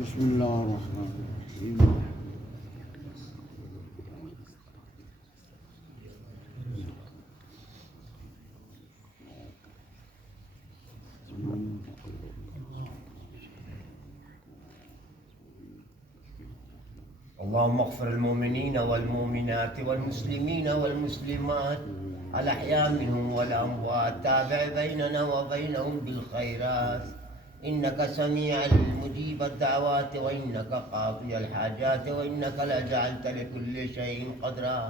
بسم اللہ الرحمن الرحیم. اللهم اغفر المؤمنين والمؤمنات والمسلمين والمسلمات الأحياء منهم والأموات تابع بيننا وبينهم بالخيرات إنك سميع المجيب الدعوات وإنك قاضي الحاجات وإنك لجعلت لكل شيء قدرا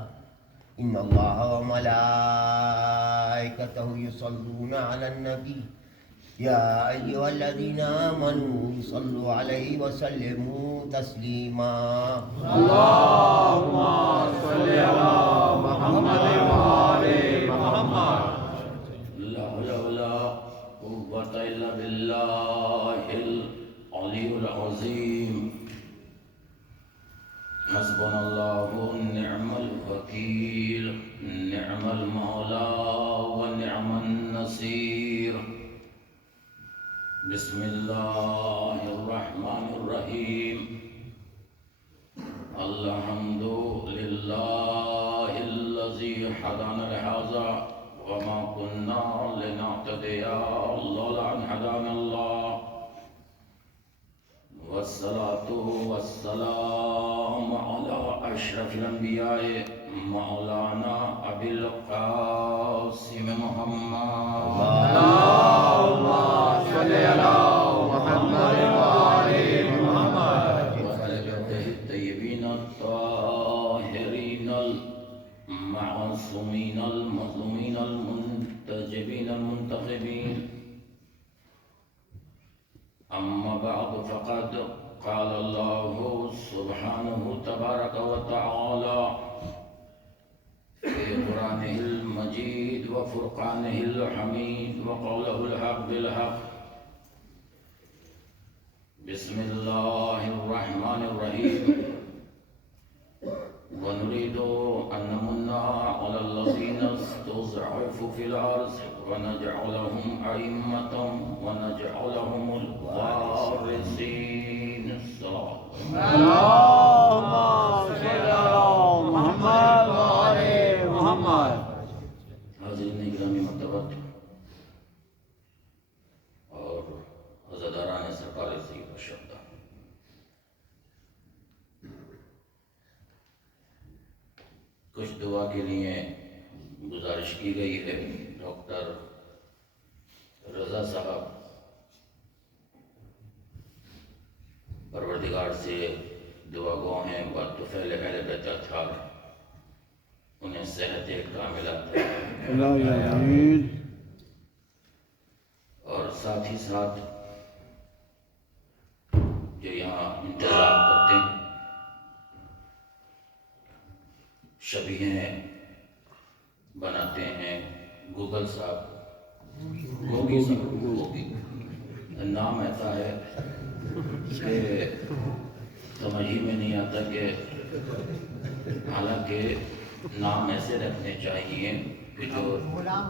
إن الله وملائكته يصلون على النبي يا أيها الذين آمنوا صلوا عليه وسلموا تسليما اللهم صل على محمد وآل محمد. لا حول ولا قوة إلا بالله العلي العظيم. حسبنا الله ونعم الوكيل نعم المولى ونعم النصير. بسم الله الرحمن الرحيم. الحمد لله الذي هدانا لهذا وما كنا لنهتدي لولا أن هدانا الله. والصلاة والسلام على أشرف الأنبياء مولانا أبي القاسم محمد. اللهم صل على محمد وآل محمد. وخلفته الطيبين الطاهرين المعصومين المظلومين المنتجبين المنتخبين. أما بعد فقد قال الله سبحانه تبارك وتعالى في قرآنه المجيد وفرقانه الحميد وقوله الحق بالحق. بسم الله الرحمن الرحيم. ونريد أن نمن على الذين استضعفوا في الأرض ونجعلهم أئمة ونجعلهم الوارثين. اللهم صل على محمد وآل محمد. حاضرین گرامی مرتبہ اور عزاداران سرکار سید و شہداء، کچھ دعا کے لیے گزارش کی گئی ہے. ڈاکٹر رضا صاحب پروردگار سے دعا گو ہیں بطفیل اہل بیت اطہار، انہیں صحت کاملہ دے آمین. اور ساتھ ہی ساتھ جو یہاں انتظام کرتے ہیں، شبیہیں بناتے ہیں، گوگل صاحب گوگی صاحب گوگی نام ایسا ہے کہ سمجھ ہی میں نہیں آتا کہ حالانکہ نام ایسے رکھنے چاہیے کہ جو نام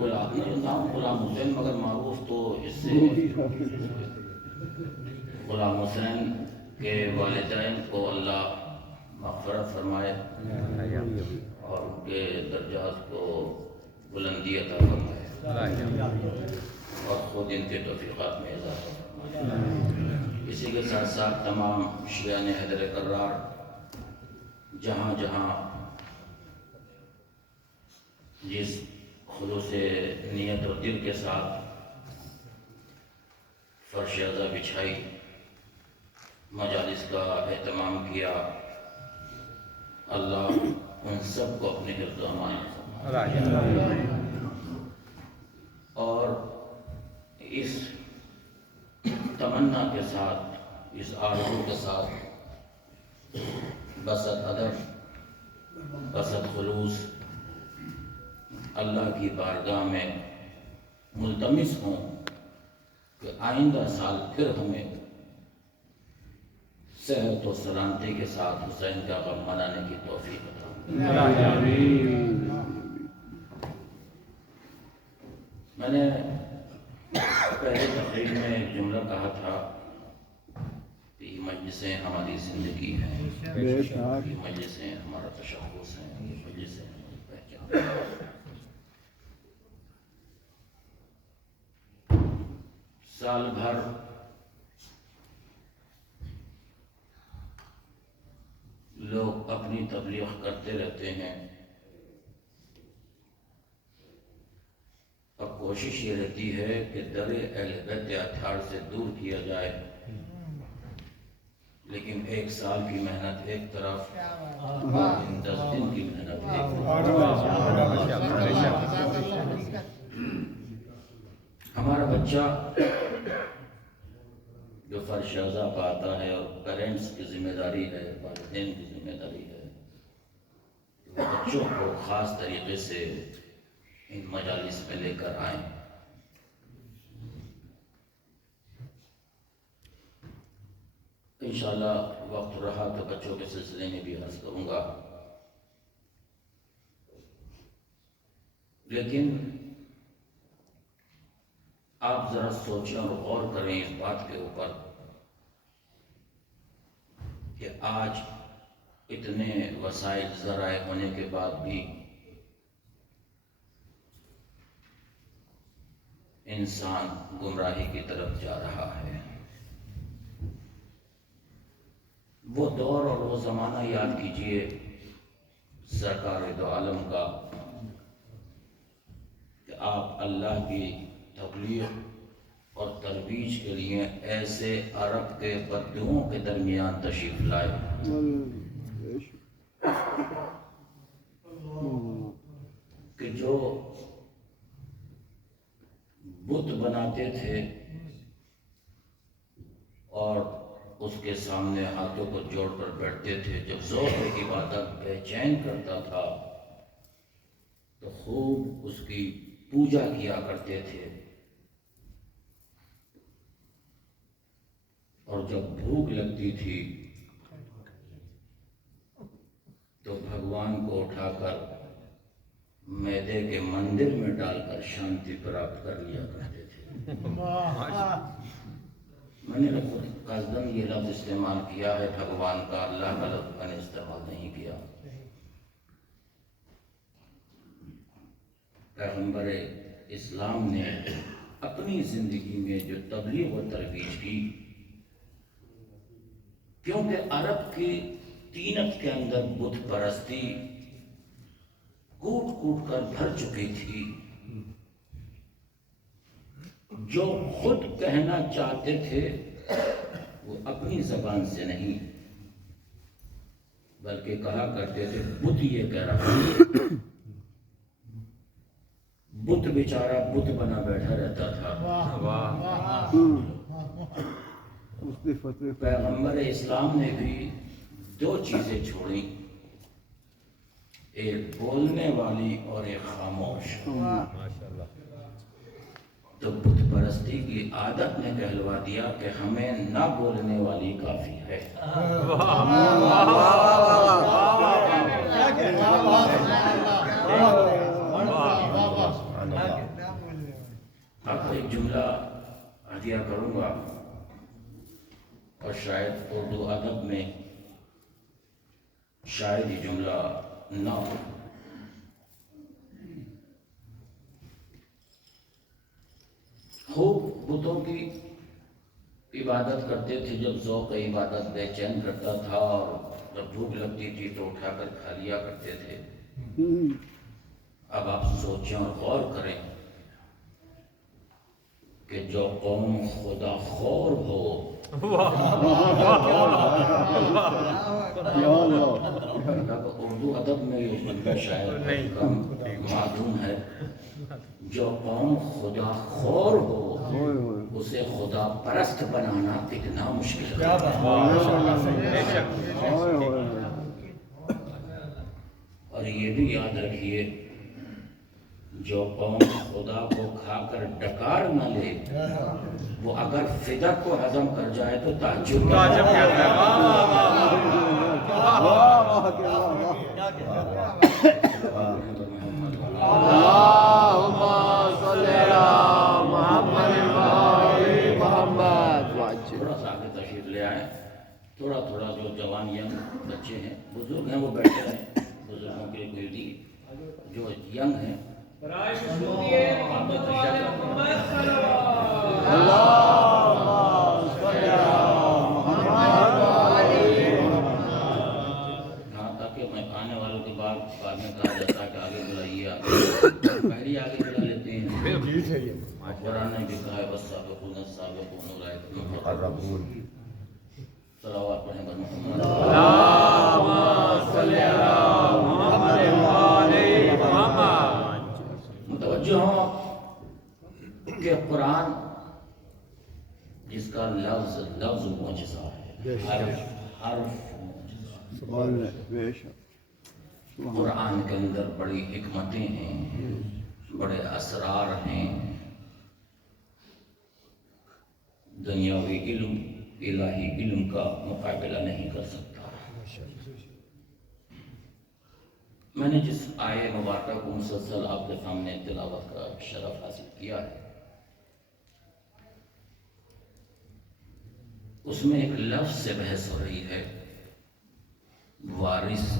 غلام حسین، مگر معروف تو اس سے غلام حسین کے والدین کو اللہ مغفرت فرمائے اور ان کے درجات کو بلندی عطا فرمائے اور خود ان کے توفیقات میں اضافہ فرمائے. اسی کے ساتھ ساتھ تمام شیعان حیدر کرار جہاں جہاں جس خلوص نیت اور دل کے ساتھ فرش عزا بچھائی، مجالس کا اہتمام کیا، اللہ ان سب کو اپنے حفظ و امان فرمائے. اور اس تمنا کے ساتھ، اس آرزو کے ساتھ بسط ادب بسط خلوص اللہ کی بارگاہ میں ملتمس ہوں کہ آئندہ سال پھر ہمیں صحت و سلامتی کے ساتھ حسین کا غم منانے کی توفیق عطا فرمائے. میں نے پہلے تقریر میں ایک جملہ کہا تھا کہ مجلسیں ہماری زندگی ہیں، بے شک یہ مجلسیں ہمارا تشخص ہیں، یہ مجلسیں ہماری پہچان ہیں۔ سال بھر لوگ اپنی تبلیغ کرتے رہتے ہیں، اب کوشش یہ رہتی ہے کہ در اہل بیت اطہار سے دور کیا جائے، لیکن ایک سال کی محنت ایک طرف، 10 دن کی محنت ایک طرف۔ ہمارا بچہ جو فرشازہ پاتا ہے اور پیرنٹس کی ذمہ داری ہے، والدین کی ذمہ داری ہے، وہ بچوں کو خاص طریقے سے ان مجالس میں لے کر آئیں۔ انشاءاللہ وقت رہا تو بچوں کے سلسلے میں بھی عرض کروں گا، لیکن آپ ذرا سوچیں اور غور کریں اس بات کے اوپر کہ آج اتنے وسائل ذرائع ہونے کے بعد بھی انسان گمراہی کی طرف جا رہا ہے۔ وہ دور اور وہ زمانہ یاد کیجئے سرکار دو عالم کا کہ آپ اللہ کی تبلیغ اور ترویج کے لیے ایسے عرب کے بدوؤں کے درمیان تشریف لائے بے شک کہ جو بت بناتے تھے اور اس کے سامنے ہاتھوں کو جوڑ کر بیٹھتے تھے، جب ذوق عبادت بے چین کرتا تھا تو خوب اس کی پوجا کیا کرتے تھے، اور جب بھوک لگتی تھی تو بھگوان کو اٹھا کر میدے کے مندر میں ڈال کر شانتی پراپت کر لیا کرتے تھے۔ میں نے قصداً یہ لفظ استعمال کیا ہے بھگوان کا، اللہ کا لفظ میں نے استعمال نہیں کیا۔ پیغمبر اسلام نے اپنی زندگی میں جو تبلیغ و ترویج کی، کیونکہ عرب کی طینت کے اندر بت پرستی کوٹ کوٹ کر بھر چکی تھی، جو خود کہنا چاہتے تھے وہ اپنی زبان سے نہیں بلکہ کہا کرتے تھے بت یہ کہہ رہا ہے۔ بت بیچارہ بت بنا بیٹھا رہتا تھا۔ اس نے فتح پیغمبر اسلام نے بھی 2 چیزیں چھوڑی، ایک بولنے والی اور ایک خاموش۔ تو بت پرستی کی عادت نے کہلوا دیا کہ ہمیں نہ بولنے والی کافی ہے۔ اب ایک جملہ عطیہ کروں گا اور شاید اردو ادب میں شاید یہ جملہ نہ ہو۔ خوب بتوں کی عبادت کرتے تھے، جب ذوق عبادت بے چین کرتا تھا اور جب بھوک لگتی تھی تو اٹھا کر کھا لیا کرتے تھے۔ اب آپ سوچیں اور غور کریں کہ جو قوم خدا خور ہو، اردو ادب میں یہ بندہ شاید کم معلوم ہے، جو قوم خدا خور ہو اسے خدا پرست بنانا کتنا مشکل ہے۔ اور یہ بھی یاد رکھیے، جو قوم خدا کو کھا کر ڈکار نہ لے وہ اگر فدق کو ہضم کر جائے تو تعجب تھوڑا سا آگے تشریف لے آئیں۔ تھوڑا تھوڑا جو جوان ینگ بچے ہیں، بزرگ ہیں وہ بیٹھے ہیں، بزرگوں کے لیے کوئی دی، جو ینگ ہیں ہاں، تاکہ میں آنے والوں کے بعد میں کہا جاتا ہے کہ آگے بلائیے، پہلے آگے بلا لیتے ہیں۔ قرآن نے بھی کہا ہے والسابقون السابقون اولئک المقربون۔ صلوات پڑھیں بر محمد۔ اللہم صلی علی محمد وآلِ محمد۔ متوجہ ہوں کہ قرآن جس کا لفظ معجزہ ہے، حرف معجزہ۔ بے شک قرآن کے اندر بڑی حکمتیں ہیں، بڑے اسرار ہیں۔ دنیاوی علم الہی علم کا مقابلہ نہیں کر سکتا۔ میں نے جس آیے مبارکہ کو مسلسل آپ کے سامنے تلاوت کا شرف حاصل کیا ہے، اس میں ایک لفظ سے بحث ہو رہی ہے، وارث۔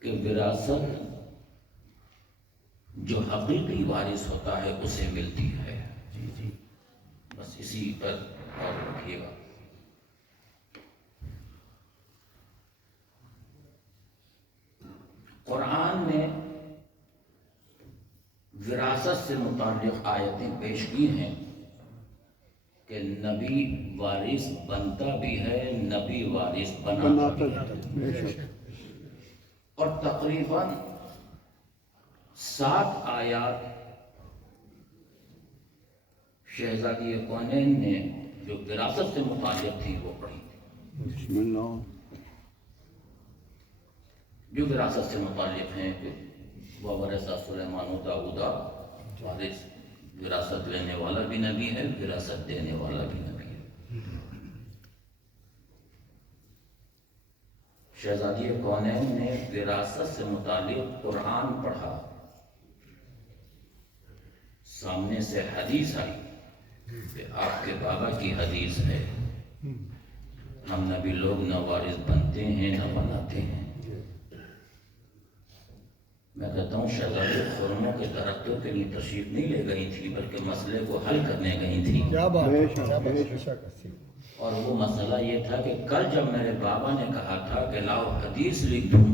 کہ وراثت جو حقیقی وارث ہوتا ہے اسے ملتی ہے۔ بس اسی پر غور رکھیے گا۔ قرآن نے وراثت سے متعلق آیتیں پیش کی ہیں کہ نبی وارث بنتا بھی ہے، نبی وارث بناتا بھی ہے، اور تقریباً 7 آیات شہزادی کونین نے جو وراثت سے متعلق تھی وہ پڑھی، بسم اللہ۔ جو وراثت سے متعلق ہیں کہ وَوَرِثَ سُلَيْمَانُ دَاوُودَ، وارث وراثت لینے والا بھی نبی ہے، وراثت دینے والا بھی نبی ہے۔ شہزادی کونین نے وراثت سے متعلق قرآن پڑھا، سامنے سے حدیث آئی کہ آپ کے بابا کی حدیث ہے، ہم نبی لوگ نہ وارث بنتے ہیں نہ بناتے ہیں۔ میں کہتا ہوں شہزادی خرموں کے درختوں کے لیے تشریف نہیں لے گئی تھی، بلکہ مسئلے کو حل کرنے گئی تھی۔ اور وہ مسئلہ یہ تھا کہ کل جب میرے بابا نے کہا تھا کہ لاؤ حدیث لکھ دوں،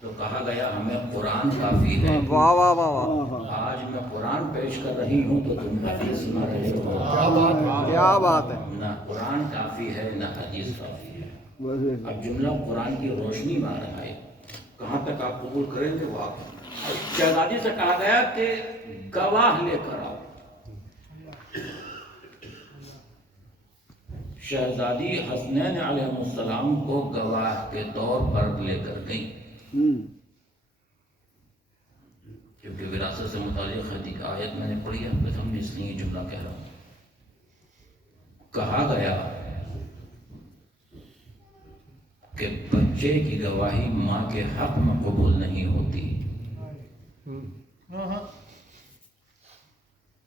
تو کہا گیا ہمیں قرآن کافی ہے۔ واہ واہ واہ واہ، آج میں قرآن پیش کر رہی ہوں تو تم حدیث سنا رہے ہو۔ کیا بات ہے۔ نہ قرآن کافی ہے نہ حدیث کافی ہے۔ اب جملہ قرآن کی روشنی میں آ رہا ہے، کہاں تک آپ قبول کریں گے وہ آپ۔ شہزادی سے کہا گیا کہ گواہ لے کر آؤ۔ شہزادی حسنین علیہ السلام کو گواہ کے طور پر لے کر گئی، کیونکہ وراثت سے متعلق حدیث آیت میں نے پڑھی ہے، ہم اس لیے یہ جملہ کہہ رہا ہوں۔ کہا گیا کہ بچے کی گواہی ماں کے حق میں قبول نہیں ہوتی۔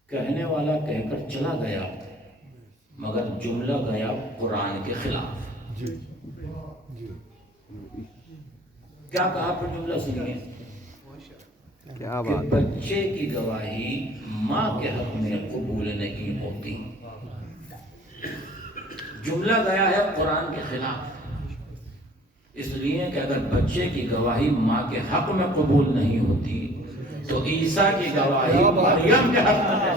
کہنے والا کہہ کر چلا گیا، مگر جملہ گیا قرآن کے خلاف۔ کیا کہا پھر جملہ سنیے، کیا کہ بات ہے۔ بچے کی گواہی ماں کے حق میں قبول نہیں ہوتی۔ جملہ گیا ہے قرآن کے خلاف، اس لیے کہ اگر بچے کی گواہی ماں کے حق میں قبول نہیں ہوتی تو عیسیٰ کی گواہی مریم کے حق میں ہے۔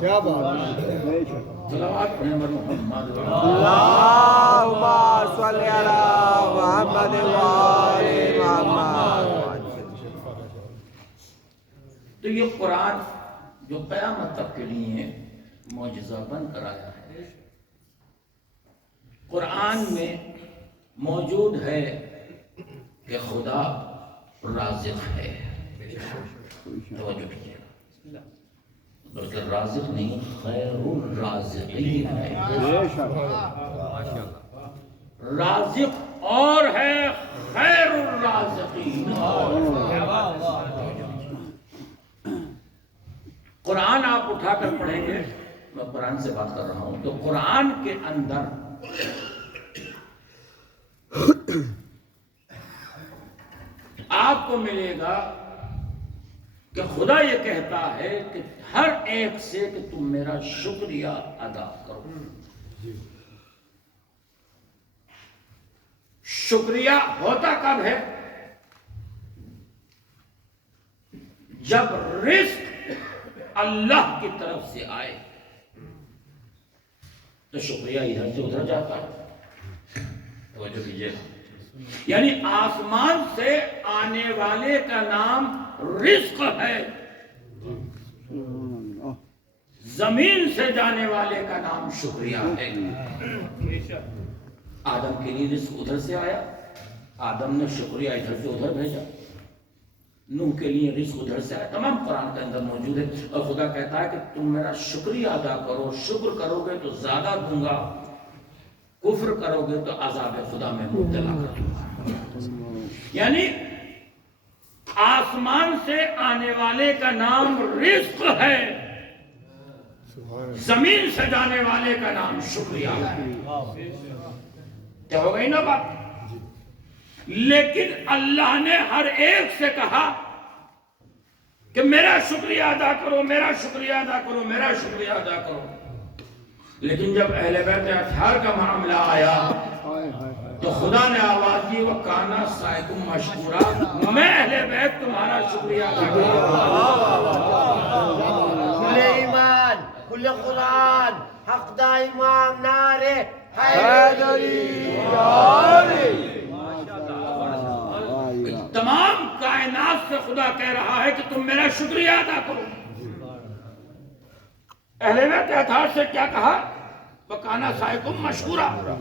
کیا بات ہے۔ صلوات پڑھیں بر محمد۔ اللہم صلی علی محمد وآلِ محمد۔ تو یہ قرآن جو قیامت تک کے لیے معجزہ بن کر آیا ہے، قرآن میں موجود ہے کہ خدا رازق ہے۔ توجہ کیجیے، بلکہ رازق نہیں، خیر الرازقین ہے۔ رازق اور ہے، خیر الرازقین اور ہے۔ قرآن آپ اٹھا کر پڑھیں گے، میں قرآن سے بات کر رہا ہوں، تو قرآن کے اندر آپ کو ملے گا کہ خدا یہ کہتا ہے کہ ہر ایک سے کہ تم میرا شکریہ ادا کرو۔ شکریہ ہوتا کب ہے؟ جب رزق اللہ کی طرف سے آئے تو شکریہ ادھر سے ادھر جاتا ہے۔ توجہ کیجیے، یعنی آسمان سے آنے والے کا نام رزق ہے، زمین سے جانے والے کا نام شکریہ ہے۔ آدم کے لیے رزق ادھر سے آیا، آدم نے شکریہ ادھر سے ادھر بھیجا۔ نوح کے لیے رزق ادھر سے آیا، تمام قرآن کے اندر موجود ہے۔ اور خدا کہتا ہے کہ تم میرا شکریہ ادا کرو، شکر کرو گے تو زیادہ دوں گا، کفر کرو گے تو عذاب خدا میں مبتلا کر دوں گا۔ یعنی آسمان سے آنے والے کا نام رزق ہے، زمین سے جانے والے کا نام شکریہ ہے۔ کیا ہو گئی نا بات؟ لیکن اللہ نے ہر ایک سے کہا کہ میرا شکریہ ادا کرو، میرا شکریہ ادا کرو، میرا شکریہ ادا کرو۔ لیکن جب اہل بیت اطہار کا معاملہ آیا تو خدا نے آواز دی وَكَانَ سَعْيُكُمْ مَشْكُورًا، میں اہل بیت تمہارا شکریہ ادا کروں۔ کل ایمان، کل قرآن، حق دا امام نعرے تمام کائنات سے خدا کہہ رہا ہے کہ تم میرا شکریہ ادا کرو۔ اہل بیت اطہار سے کیا کہا؟ وَكَانَ سَعْيُكُمْ مَشْكُورًا،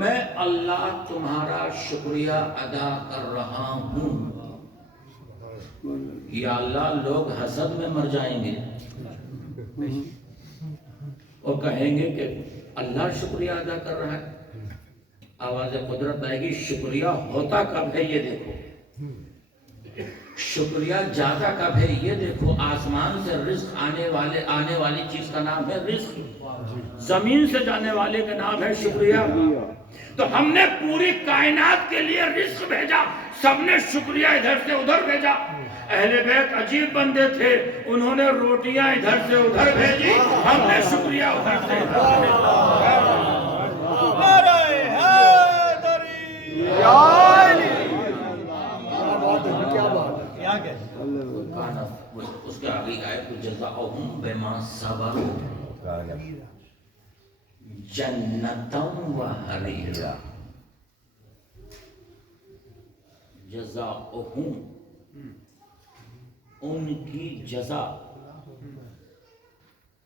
میں اللہ تمہارا شکریہ ادا کر رہا ہوں۔ یا اللہ، لوگ حسد میں مر جائیں گے اور کہیں گے کہ اللہ شکریہ ادا کر رہا ہے۔ آواز قدرت آئے گی، شکریہ ہوتا کب ہے یہ دیکھو، شکریہ جاتا کب ہے یہ دیکھو۔ آسمان سے رزق آنے والی چیز کا نام ہے رزق، زمین سے جانے والے کا نام ہے شکریہ۔ تو ہم نے پوری کائنات کے لیے رزق بھیجا، سب نے شکریہ ادھر سے ادھر بھیجا۔ اہل بیت عجیب بندے تھے، انہوں نے روٹیاں ادھر سے ادھر بھیجی، ہم نے شکریہ ادھر سے ادھر بھیجا۔ اس کے آگے آیت جزاؤہم بما صبروا جنتا وحریرا، جزاؤہم ان کی جزا،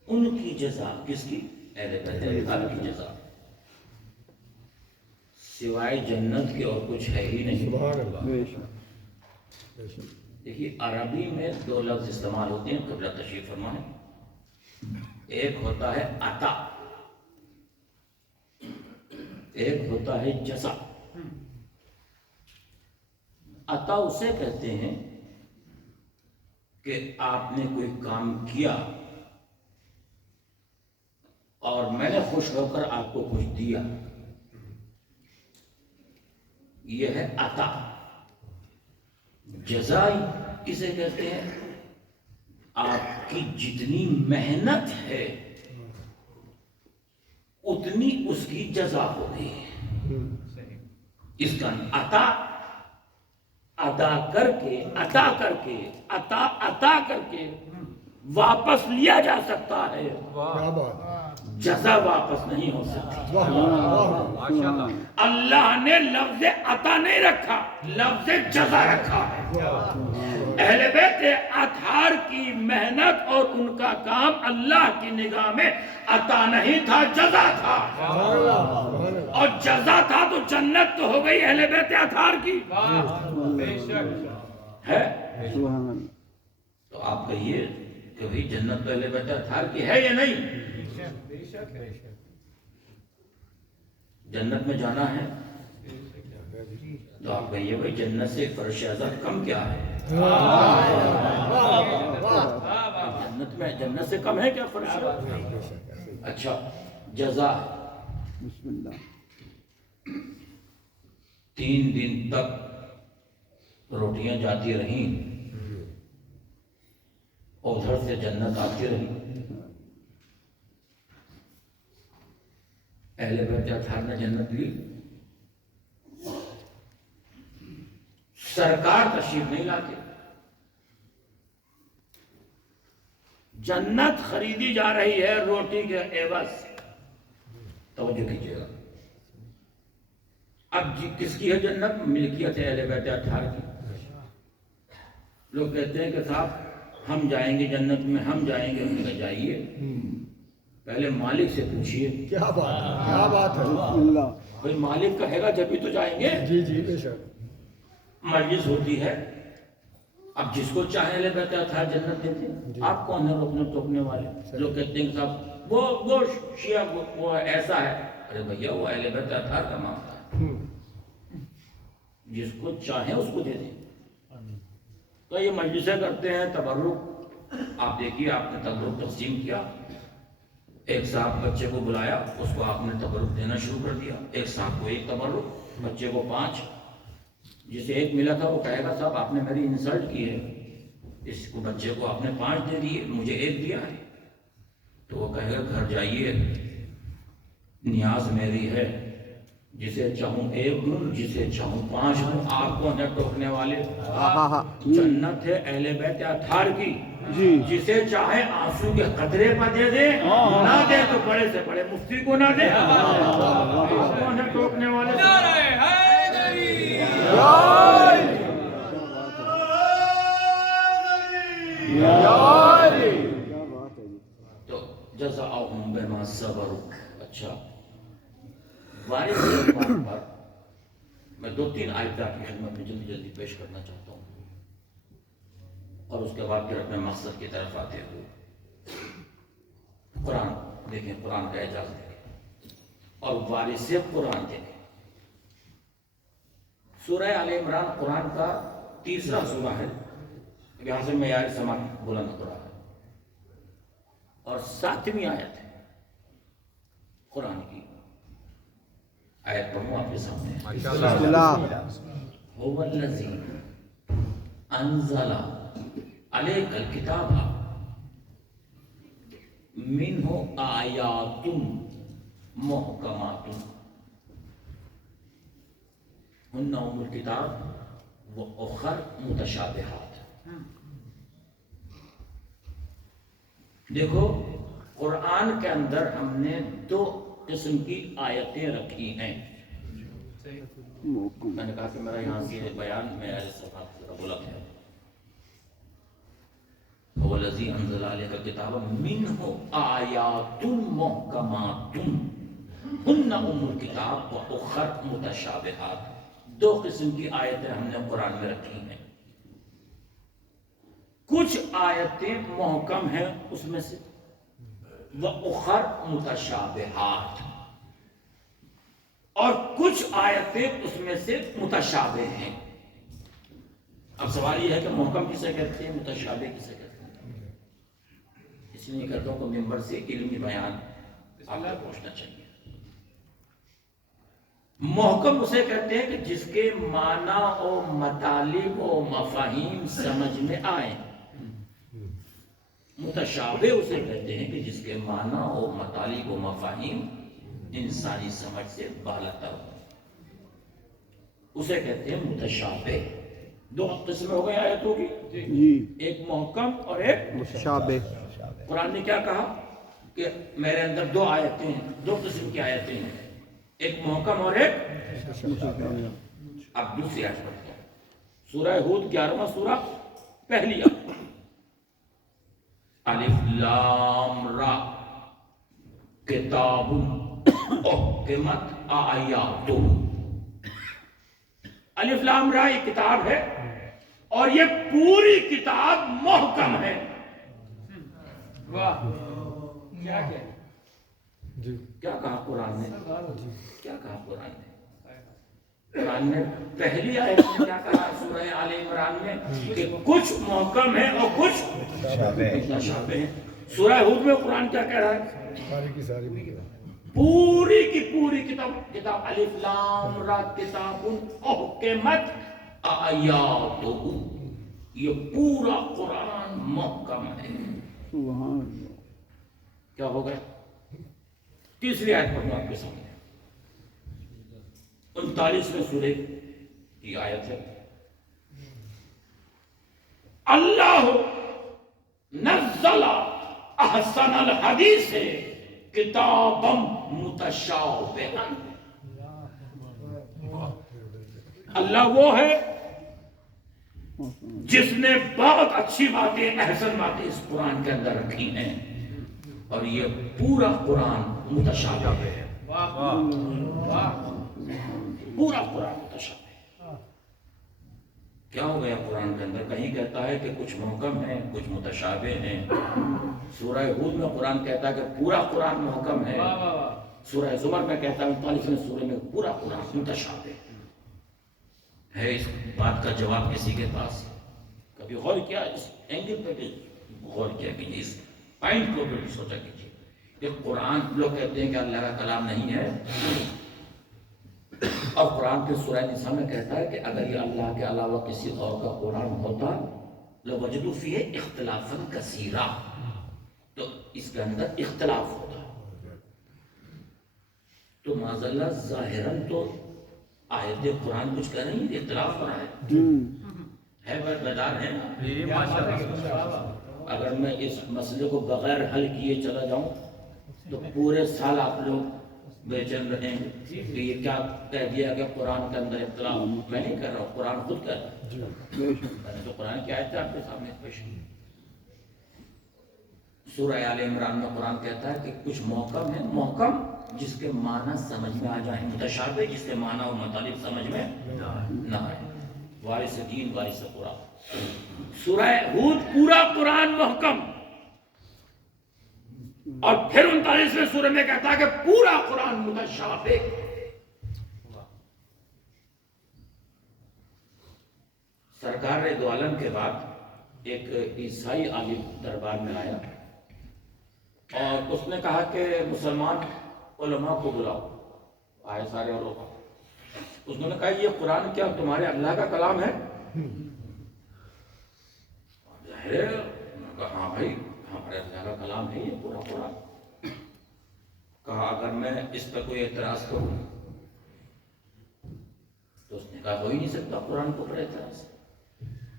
ان کی جزا کس کی؟ اہل بیت اطہار کی جزا، سوائے جنت کے اور کچھ ہے ہی نہیں۔ دیکھیے عربی میں دو لفظ استعمال ہوتے ہیں، قبلہ تشریف فرمائیں۔ ایک ہوتا ہے عطا، ایک ہوتا ہے جزا۔ عطا اسے کہتے ہیں کہ آپ نے کوئی کام کیا اور میں نے خوش ہو کر آپ کو کچھ دیا، یہ ہے عطا۔ جزا کسے کہتے ہیں؟ آپ کی جتنی محنت ہے اتنی اس کی جزا ہوتی ہے۔ اس کا عطا ادا کر کے، عطا کر کے، عطا کر کے واپس لیا جا سکتا ہے، جزا واپس نہیں ہو سکتی۔ اللہ نے لفظ عطا نہیں رکھا، لفظ جزا رکھا ہے۔ اہل بیت اطہار کی محنت اور ان کا کام اللہ کی نگاہ میں عطا نہیں تھا، جزا تھا۔ اور جزا تھا تو جنت تو ہو گئی اہل بیت اطہار کی ہے۔ تو آپ کہیے کہ بھئی جنت تو اہل بیت اطہار کی ہے یا نہیں؟ جنت میں جانا ہے تو آپ کہیے بھئی جنت سے فرش اعظم کم کیا ہے؟ جنت میں جنت سے کم ہے کیا فرش؟ اچھا جزا ہے، بسم اللہ 3 دن تک روٹیاں جاتی رہیں اور ادھر سے جنت آتی رہی۔ اہل بیت اطہار نے جنت لی، سرکار تشریف نہیں لاتے۔ جنت خریدی جا رہی ہے روٹی کے عوض، توجہ کیجیے گا۔ اب کس کی ہے جنت؟ ملکیت ہے اہل بیت اطہار کی۔ لوگ کہتے ہیں کہ صاحب ہم جائیں گے جنت میں، ہم جائیں گے، ہم کہا جائیے، پہلے مالک سے پوچھئے۔ کیا بات ہے، کیا بات ہے، بسم اللہ بھئی مالک کہے گا جبھی تو جائیں گے۔ جی جی بے شک، مجلس ہوتی ہے، اب جس کو چاہے اہل بیت اطہار جنت دیتے ہیں۔ آپ کون ہیں روکنے ٹوکنے والے؟ لوگ کہتے ہیں کہ صاحب وہ شیعہ وہ ایسا ہے۔ ارے بھیا وہ اہل بیت اطہار کا معاملہ ہے، جس کو چاہے اس کو دے دیں۔ تو یہ مجلسیں کرتے ہیں تبرک، آپ دیکھیے آپ نے تبرک تقسیم کیا، ایک صاحب بچے کو بلایا، اس کو آپ نے تبرک دینا شروع کر دیا، ایک صاحب کو 1 تبرک، بچے کو 5، جسے 1 ملا تھا وہ کہے گا صاحب آپ نے میری انسلٹ کی ہے، اس کو بچے کو آپ نے 5 دے دیے، مجھے 1 دیا ہے۔ تو وہ کہے گا گھر جائیے، نیاز میری ہے، جسے چاہوں 1 دوں، جسے چاہوں 5 دوں۔ آپ کون ہے ٹوکنے والے؟ جنت ہے اہل بیت اطہار کی، جسے چاہے آنسو کے قطرے پر دے دے، نہ دے تو بڑے سے بڑے مفتی کو نہ دے۔ آپ کون ہے ٹوکنے والے؟ تو جزاؤہم بما صبروا۔ اچھا وارث کی بات پر میں 2-3 آیات کی خدمت میں جلدی جلدی پیش کرنا چاہتا ہوں، اور اس کے بعد پھر اپنے مقصد کی طرف آتے ہوئے قرآن دیکھیں، قرآن کا اعجاز دیکھیں اور وارث قرآن دیکھیں۔ سورہ آل عمران قرآن کا 3را سورہ ہے، یہاں سے معیار سماعت بلند ہو رہا ہے، اور 7ویں آیت ہے قرآن کی۔ آیت پڑھوں آپ کے سامنے۔ بسم اللہ۔ هو الذی انزل علیک الکتاب منہ آیات محکمات ہن ام الکتاب و اخر متشابہات۔ دیکھو قرآن کے اندر ہم نے 2 قسم کی آیتیں رکھی ہیں۔ میں نے کہا کہ میرا یہاں سے بیان میں غلط ہے۔ هو الذی انزل علیک الکتاب منہ آیات محکمات ہن ام الکتاب و اخر متشابہات۔ 2 قسم کی آیتیں ہم نے قرآن میں رکھی ہیں۔ کچھ آیتیں محکم ہیں اس میں سے، وَأُخَرْ مُتَشَابِهَاتٌ، اور کچھ آیتیں اس میں سے متشابہ ہیں۔ اب سوال یہ ہے کہ محکم کسے کہتے ہیں، متشابہ کسے کہتے ہیں؟ اس لیے کہتا ہوں کہ ممبر سے علمی بیان آپ کو پہنچنا چاہیے۔ محکم اسے کہتے ہیں کہ جس کے معنی و مطالب و مفاہیم سمجھ میں آئیں۔ متشابہ اسے کہتے ہیں کہ جس کے معنی و مطالب و مفاہیم انسانی سمجھ سے بالاتر ہو، اسے کہتے ہیں متشابہ۔ 2 قسم ہو گئے آیتوں کی، ایک محکم اور ایک متشابہ۔ قرآن نے کیا کہا کہ میرے اندر 2 آیتیں ہیں، 2 قسم کی آیتیں ہیں، ایک محکم اور ایک۔ اب دوسری آیت پڑھتے ہیں، سورہ ہود 11واں سورہ، پہلی آیت، الف لام را کتاب احکمت آیاتہ۔ الف لام را یہ کتاب ہے اور یہ پوری کتاب محکم ہے۔ واہ کیا کہا قرآن نے؟ کیا کہا قرآن نے؟ قرآن نے پہلی آیت میں کیا کہا سورہ آل عمران میں کہ کچھ محکم ہے اور کچھ متشابہ ہیں۔ سورہ ہود میں قرآن کیا کہہ رہا ہے؟ ساری کی ساری پوری کی پوری کتاب الف لام را کتاب احکمت آیاتہ، یہ پورا قرآن محکم ہے۔ سبحان اللہ۔ کیا ہو گیا؟ تیسری آیت پڑھوں آپ کے سامنے، 39ویں سورہ کی آیت ہے، اللہ نزل احسن الحدیث کتابا متشابہا۔ اللہ وہ ہے جس نے بہت اچھی باتیں، احسن باتیں اس قرآن کے اندر رکھی ہیں، اور یہ پورا قرآن متشابہ ہے۔ پورا قرآن متشابہ ہے۔ کیا ہو گیا قرآن کے اندر؟ کہیں کہتا ہے کہ کچھ محکم ہیں، کچھ متشابہ ہیں۔ سورہ ہود میں قرآن کہتا ہے کہ پورا قرآن محکم ہے، سورہ زمر میں کہتا ہے 39ویں سورہ میں پورا قرآن متشابہ ہے۔ اس بات کا جواب کسی کے پاس؟ کبھی غور کیا اس اینگل پہ؟ غور کیا کیجیے، اس پوائنٹ کو بھی سوچا کیجیے کہ قرآن، لوگ کہتے ہیں کہ اللہ کا کلام نہیں ہے، اور قرآن کے سورہ نساء میں کہتا ہے کہ اگر یہ اللہ کے علاوہ کسی اور کا قرآن ہوتا لوجدوا فیہ اختلافا کثیرا، تو اس کے اندر اختلاف ہوتا۔ تو معاذ اللہ ظاہراً تو آیت قرآن کچھ کہہ رہی ہے، اختلاف ہو رہا ہے بیدار ہیں؟ اگر میں اس مسئلے کو بغیر حل کیے چلا جاؤں تو پورے سال آپ لوگ بے چین رہیں گے کہ یہ کیا کہہ دیا کہ قرآن کے اندر اختلاف۔ میں نہیں کر رہا ہوں، قرآن خود کہہ رہا ہے۔ میں نے تو قرآن کی آیت آپ کے سامنے پیش کی۔ سورہ آل عمران میں قرآن کہتا ہے کہ کچھ محکم ہیں، محکم جس کے معنی سمجھ میں آ جائیں، متشابہ جس کے معنی و مطالب سمجھ میں نہ آئے۔ وارث دین وارث قرآن۔ سورہ ہود پورا قرآن محکم، اور پھر 39ویں سورہ میں کہتا ہے کہ پورا قرآن متشابہ۔ سرکار دو عالم کے بعد ایک عیسائی عالم دربار میں آیا اور اس نے کہا کہ مسلمان علماء کو بلاؤ۔ آئے سارے علماء، اس نے کہا یہ قرآن کیا تمہارے اللہ کا کلام ہے؟ ہاں بھائی ہمارے اللہ کا کلام ہے یہ پورا قرآن۔ کہا اگر میں اس پہ کوئی اعتراض کروں؟ تو اس نے کہا ہو ہی نہیں سکتا قرآن کو پر اعتراض۔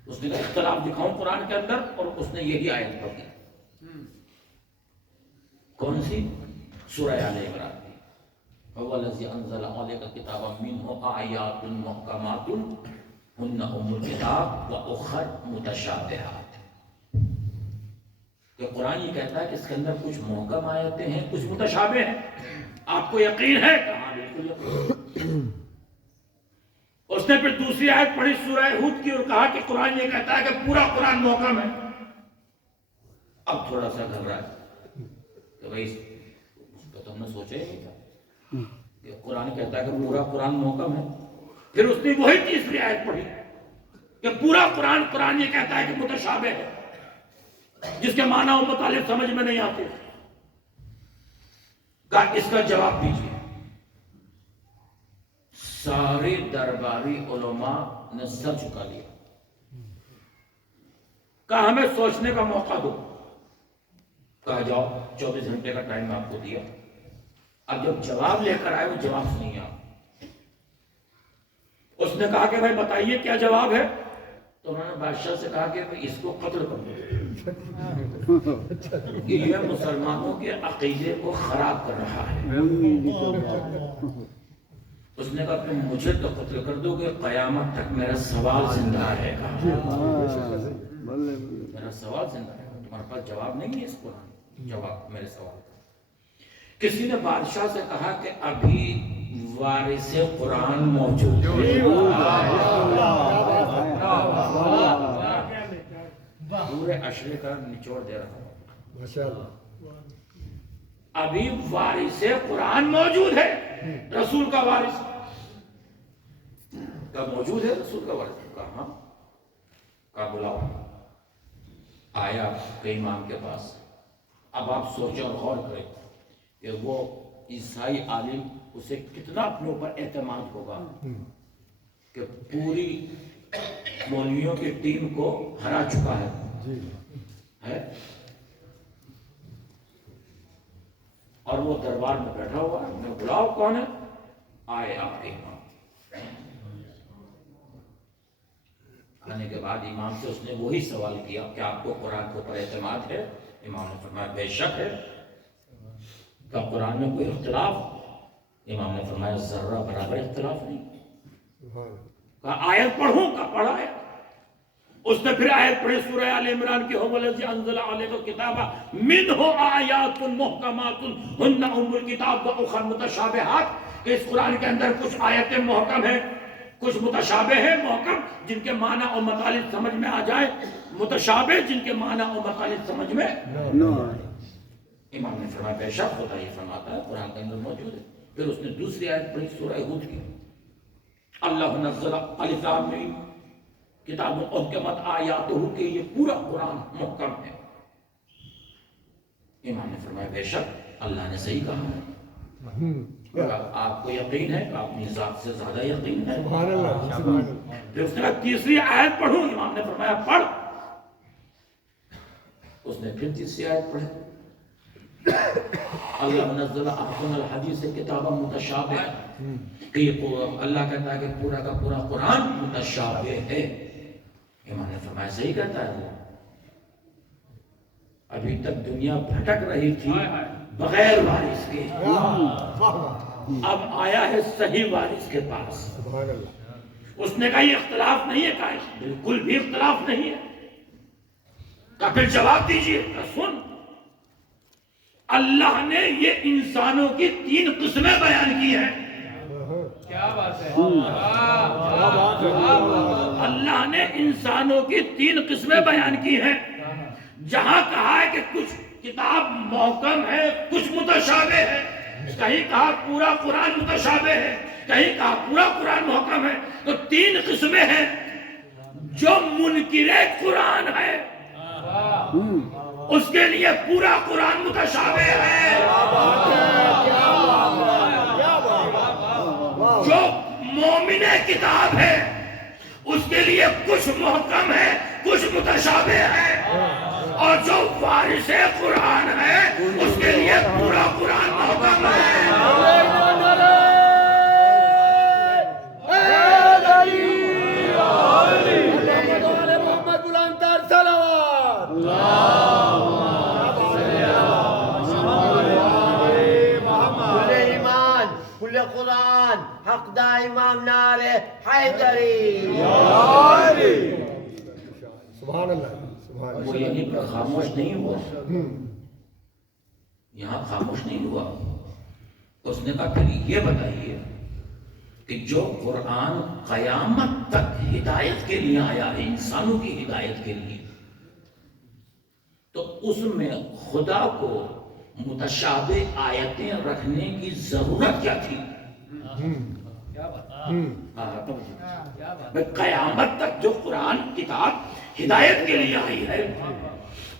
اس نے کہا اختلاف دکھاؤں قرآن کے اندر، اور اس نے یہی آیت پڑھی۔ کون سی؟ سورہ آل عمران کی، هو الذی انزل علیک الکتاب منہ آیات محکمات ہن ام الکتاب واخر متشابہات۔ کہ قرآن یہ کہتا ہے کہ اس کے اندر کچھ محکم آیتیں ہیں، کچھ متشابہ ہیں۔ آپ کو یقین ہے؟ کہاں بالکل یقین۔ اس نے پھر دوسری آیت پڑھی سورہ ہود کی اور کہا کہ قرآن یہ کہتا ہے کہ پورا قرآن محکم ہے۔ اب تھوڑا سا گھبرا ہے کہ بھائی اس کو تو ہم نے سوچا ہی نہیں تھا کہ قرآن کہتا ہے کہ پورا قرآن محکم ہے۔ پھر اس نے وہی تیسری آیت پڑھی کہ پورا قرآن یہ کہتا ہے کہ متشابہ ہے، جس کے معنی و مطالب سمجھ میں نہیں آتے۔ کہا اس کا جواب دیجیے۔ سارے درباری علماء نے سر جھکا لیا، کہا ہمیں سوچنے کا موقع دو۔ کہا جاؤ 24 گھنٹے کا ٹائم آپ کو دیا، اب جب جواب لے کر آئے وہ جواب سنیے آپ۔ اس نے کہا کہ بھائی بتائیے کیا جواب ہے؟ تو انہوں نے بادشاہ سے کہا کہ اس کو قتل کر دو، کہ یہ مسلمانوں کے عقیدے کو خراب کر رہا ہے۔ اس نے کہا کہ مجھے تو قتل کر دو گے، قیامت تک میرا سوال زندہ رہے گا۔ میرا سوال زندہ رہے گا، تمہارے پاس جواب نہیں ہے اس قرآن جواب میرے سوال کا۔ کسی نے بادشاہ سے کہا کہ ابھی وارث قرآن موجود ہے، پورے عشرے کا نچوڑ دے رہا ہوں، ماشاءاللہ، ابھی وارث قرآن موجود ہے، رسول کا وارث کا موجود ہے، رسول کا وارث۔ کہا ہاں، کہا بلاؤ۔ آیا کہ امام کے پاس، اب آپ سوچیں اور غور کریں کہ وہ عیسائی عالم اسے کتنا اپنے اوپر اعتماد ہوگا کہ پوری مولویوں کی ٹیم کو ہرا چکا ہے اور وہ دربار میں بیٹھا ہوا ہے. میں بلاؤ کون ہے؟ آئے آپ کے امام. آنے کے بعد امام سے اس نے وہی سوال کیا کہ آپ کو قرآن کے اوپر اعتماد ہے؟ امام نے فرمایا بے شک ہے. کہ قرآن میں کوئی اختلاف؟ امام نے فرمایا ذرہ برابر اختلاف نہیں. کہا آیت پڑھوں؟ کا پڑھا ہے. اس نے پھر آیت پڑھی سورہ آل عمران کی، هو الذی انزل علیک الکتاب منہ آیات محکمات ہن ام الکتاب واخر متشابہات، کہ اس قرآن کے اندر کچھ آیتیں محکم ہیں، کچھ متشابہ ہیں. محکم جن کے معنی اور مطالب سمجھ میں آ جائے، متشابہ جن کے معنی اور مطالب سمجھ میں نہ آئے. امام نے فرمایا بے شک خدا یہ فرماتا ہے قرآن کے اندر موجود ہے. پھر اس نے دوسری آیت پڑھی سورہ ہود کی، اللہ نزل الف لام میم کتاب محکمت آیاتہ، کہ یہ پورا قرآن محکم ہے. امام نے فرمایا بے شک اللہ نے صحیح کہا ہے. آپ کو یقین ہے کہ اپنی ذات سے زیادہ یقین ہے؟ سبحان اللہ سبحان اللہ. پھر اس نے کہا تیسری آیت پڑھوں؟ امام نے فرمایا پڑھ. اس نے پھر تیسری آیت پڑھی، اللہ نزل احسن الحدیث کتابا متشابہ، کہ اللہ کہتا ہے کہ پورا کا پورا قرآن متشابہ ہے. امام نے فرمایا صحیح کہتا ہے. ابھی تک دنیا بھٹک رہی تھی بغیر وارث کے، اب آیا ہے صحیح وارث کے پاس. سبحان اللہ. اس نے کہا یہ اختلاف نہیں ہے. کہا بالکل بھی اختلاف نہیں ہے. کہا پھر جواب دیجئے. کہا سن، اللہ نے یہ انسانوں کی 3 قسمیں بیان کی ہیں. کیا بات ہے. اللہ نے انسانوں کی 3 قسمیں بیان کی ہیں. جہاں کہا ہے کہ کچھ کتاب محکم ہے، کچھ متشابہ ہے. کہیں کہا پورا قرآن متشابہ ہے، کہیں کہا پورا قرآن محکم ہے. تو 3 قسمیں ہیں. جو منکر قرآن ہے اس کے لیے پورا قرآن متشابہ ہے. جو مومن کتاب ہے اس کے لیے کچھ محکم ہے، کچھ متشابہ ہے. اور جو وارث قرآن ہے اس کے لیے پورا قرآن محکم ہے. محمد بلندر صلوات. کل ایمان کل قرآن حق دا امام نعرہ حیدری. سبحان اللہ سبحان وہ اللہ. یہیں پر خاموش نہیں ہوا، یہاں خاموش نہیں ہوا. اس نے کہا پھر یہ بتائیے کہ جو قرآن قیامت تک ہدایت کے لیے آیا ہے، انسانوں کی ہدایت کے لیے، تو اس میں خدا کو متشابہ آیتیں رکھنے کی ضرورت کیا تھی؟ قیامت تک جو قرآن کتاب ہدایت کے لیے آئی ہے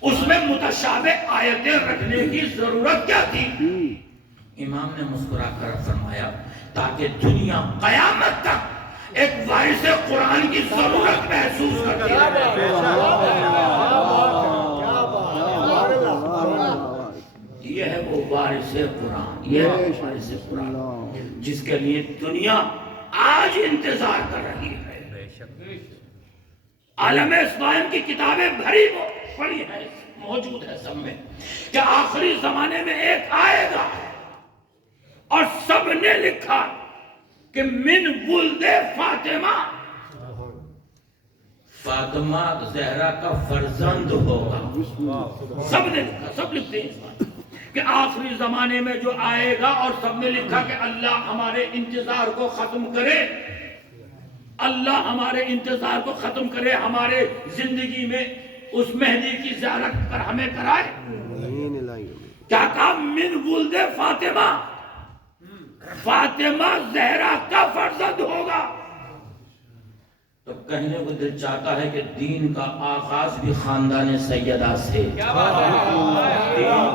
اس میں متشابہ آیتیں رکھنے کی ضرورت کیا تھی؟ امام نے مسکرا کر فرمایا تاکہ دنیا قیامت تک ایک وارث قرآن کی ضرورت محسوس کرتی ہے. یہ ہے وہ وارث قرآن، یہ ہے وہ وارث قرآن جس کے لیے دنیا آج انتظار کر رہی ہے. عالم اسلام کی کتابیں بھری پڑی ہے، موجود ہے سب میں، کہ آخری زمانے میں ایک آئے گا اور سب نے لکھا کہ من ولد فاطمہ، فاطمہ زہرا کا فرزند ہوگا. سب نے لکھا، سب لکھتے ہیں اس بات کہ آخری زمانے میں جو آئے گا، اور سب نے لکھا کہ اللہ ہمارے انتظار کو ختم کرے، اللہ ہمارے انتظار کو ختم کرے، ہمارے زندگی میں اس مہدی کی زیارت پر ہمیں کرائے. کیا کہا؟ من ولد فاطمہ، فاطمہ زہرا کا فرزند ہوگا. تو کہنے کو دل چاہتا ہے کہ دین کا آغاز بھی خاندان سیدہ سے، دین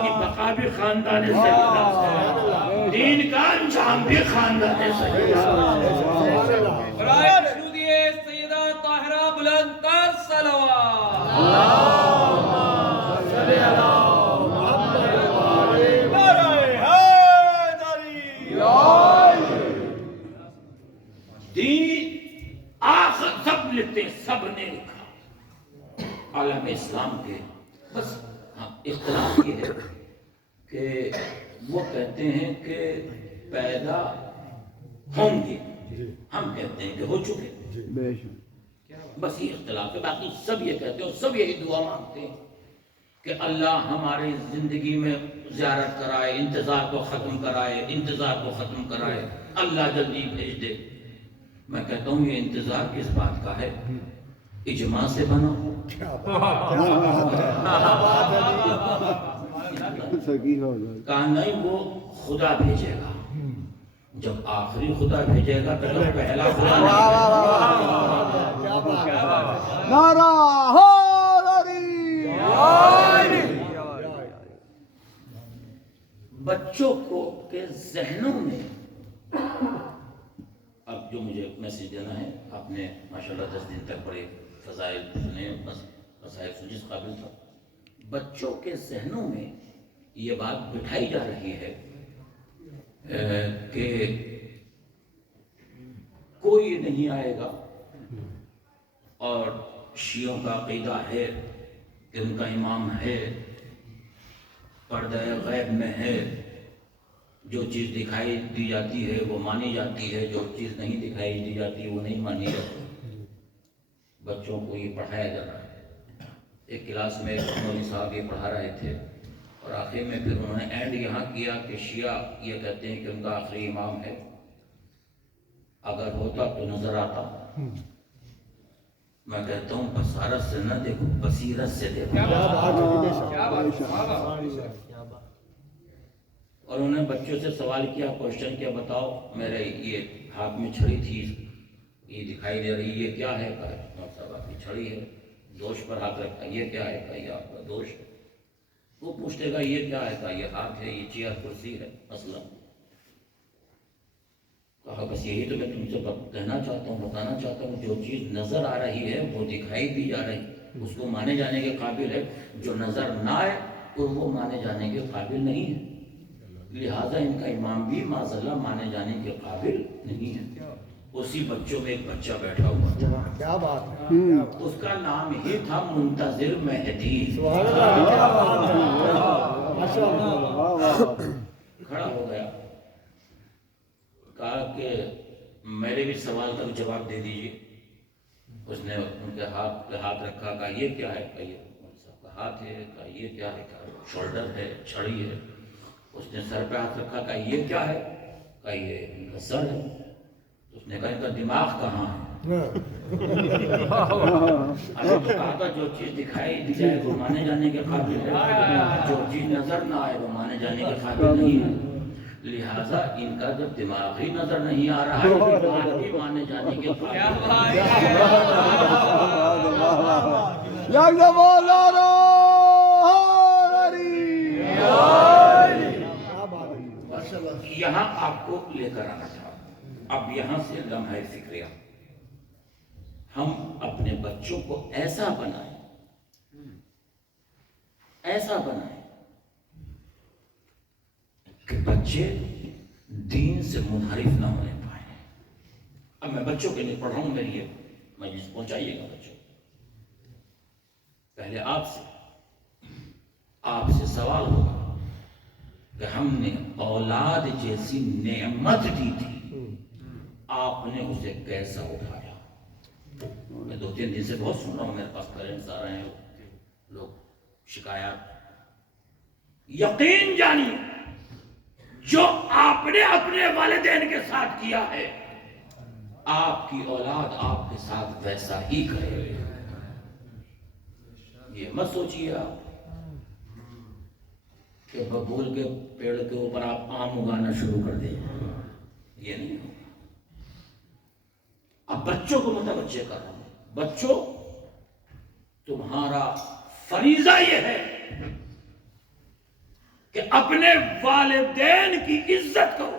کی بقا بھی خاندان سیدہ سے، دین کا انجام بھی خاندان سیدہ سے۔ برائے مشہودیے سیدہ طاہرہ بلند تر صلوات۔ دین آخر سب لکھتے ہیں، سب نے لکھا عالم اسلام کے، بس اختلاف یہ ہے کہ وہ کہتے ہیں کہ پیدا ہوں گے، ہم کہتے ہیں کہ ہو چکے، بے شک بس یہ اختلاف ہے۔ باقی سب یہ کہتے ہیں اور سب یہی دعا مانگتے ہیں کہ اللہ ہماری زندگی میں زیارت کرائے، انتظار کو ختم کرائے، انتظار کو ختم کرائے، اللہ جلدی بھیج دے۔ میں کہتا ہوں یہ انتظار کس بات کا ہے؟ اجماع سے بنا ہو، سکی ہو جائے کہا نہیں وہ خدا بھیجے گا، جب آخری خدا بھیجے گا تو جب پہلا خدا نہیں۔ نعرہ حیدری بچوں کو کے ذہنوں میں، اب جو مجھے میسیج دینا ہے، آپ نے ماشاءاللہ 10 دن تک بڑے فضائل سنے، مسائل سنے، جس قابل تھا، بچوں کے ذہنوں میں یہ بات بٹھائی جا رہی ہے کہ کوئی نہیں آئے گا، اور شیعوں کا عقیدہ ہے کہ ان کا امام ہے، پردہ غیب میں ہے، جو چیز دکھائی دی جاتی ہے وہ مانی جاتی ہے، جو چیز نہیں دکھائی دی جاتی وہ نہیں مانی جاتی۔ بچوں کو یہ پڑھایا جا رہا ہے۔ ایک کلاس میں ایک مولوی صاحب یہ پڑھا رہے تھے، اور آخر میں پھر انہوں نے اینڈ یہاں کیا کہ شیعہ یہ کہتے ہیں کہ ان کا آخری امام ہے، اگر ہوتا تو نظر آتا۔ میں کہتا ہوں بصارت سے نہ دیکھو، بصیرت سے دیکھو۔ اور انہوں نے بچوں سے سوال کیا، کوشچن کیا، بتاؤ میرے یہ ہاتھ میں چھڑی تھی، یہ دکھائی دے رہی، یہ کیا ہے؟ کہا صاحب آپ کی چھڑی ہے، دوش پر ہاتھ رکھا، یہ کیا ہے؟ کہا یہ آپ کا دوش ہے۔ وہ پوچھتے گا یہ کیا ہے؟ کہا یہ ہاتھ ہے، یہ چیئر کرسی ہے مثلا۔ کہا بس یہی تو میں تم سے کہنا چاہتا ہوں، بتانا چاہتا ہوں، جو چیز نظر آ رہی ہے وہ دکھائی دی جا رہی، اس کو مانے جانے کے قابل ہے، جو نظر نہ آئے اور وہ مانے جانے کے قابل نہیں ہے، لہٰذا ان کا امام بھی معذاللہ مانے جانے کے قابل نہیں ہے۔ اسی بچوں میں ایک بچہ بیٹھا ہوا تھا، کیا بات ہے، اس کا نام ہی تھا منتظر مہدی۔ سبحان اللہ، کیا بات ہے، ماشاء اللہ۔ کھڑا ہو گیا، کہا کہ میرے بھی سوال کا جواب دے دیجیے۔ اس نے ان کے ہاتھ رکھا، کہا یہ کیا ہے؟ کہا یہ صاحب کا ہاتھ ہے۔ کہا یہ کیا ہے؟ کہا شولڈر ہے، چھڑی ہے۔ اس نے سر پہ ہاتھ رکھا، کہا یہ کیا ہے؟ کہا یہ ان کا سر ہے۔ اس نے کہا ان کا دماغ کہاں ہے؟ کہا تھا جو چیز دکھائی دی جائے وہ مانے جانے کے قابل ہے، جو چیز نظر نہ آئے وہ مانے جانے کے قابل نہیں ہے، لہٰذا ان کا جب دماغ ہی نظر نہیں آ رہا ہے تو دماغ بھی مانے جانے کے قابل یہاں آپ کو لے کر آنا تھا۔ اب یہاں سے لمحہ فکریہ، ہم اپنے بچوں کو ایسا بنائیں کہ بچے دین سے منحرف نہ ہونے پائیں۔ اب میں بچوں کے لیے پڑھ رہا ہوں، میری یہ مجلس پہنچائیے گا بچوں۔ پہلے آپ سے سوال ہوگا کہ ہم نے اولاد جیسی نعمت دی تھی، آپ نے اسے کیسا اٹھایا؟ میں 2-3 دن سے بہت سن رہا ہوں، میرے پاس پیرنٹس آ رہے ہیں، لوگ شکایات۔ یقین جانیے جو آپ نے اپنے والدین کے ساتھ کیا ہے، آپ کی اولاد آپ کے ساتھ ویسا ہی کرے۔ یہ مت سوچیے آپ کہ ببول کے پیڑ کے اوپر آپ آم اگانا شروع کر دیں، یہ نہیں ہوگا۔ اب بچوں کو متوجہ کر رہا ہوں، بچوں تمہارا فریضہ یہ ہے کہ اپنے والدین کی عزت کرو.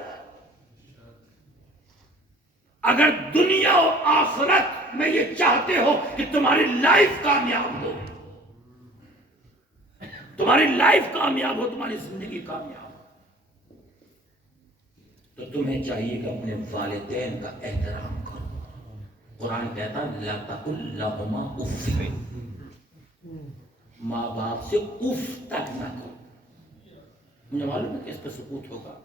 اگر دنیا و آخرت میں یہ چاہتے ہو کہ تمہاری لائف کامیاب ہو، تمہاری لائف کامیاب ہو، تمہاری زندگی کامیاب ہو، تو تمہیں چاہیے کہ اپنے والدین کا احترام کرو. قرآن کہتا لا تقل لہما اف، ماں باپ سے اف تک نہ کرو. مجھے معلوم ہے کہ اس پہ سکوت ہوگا،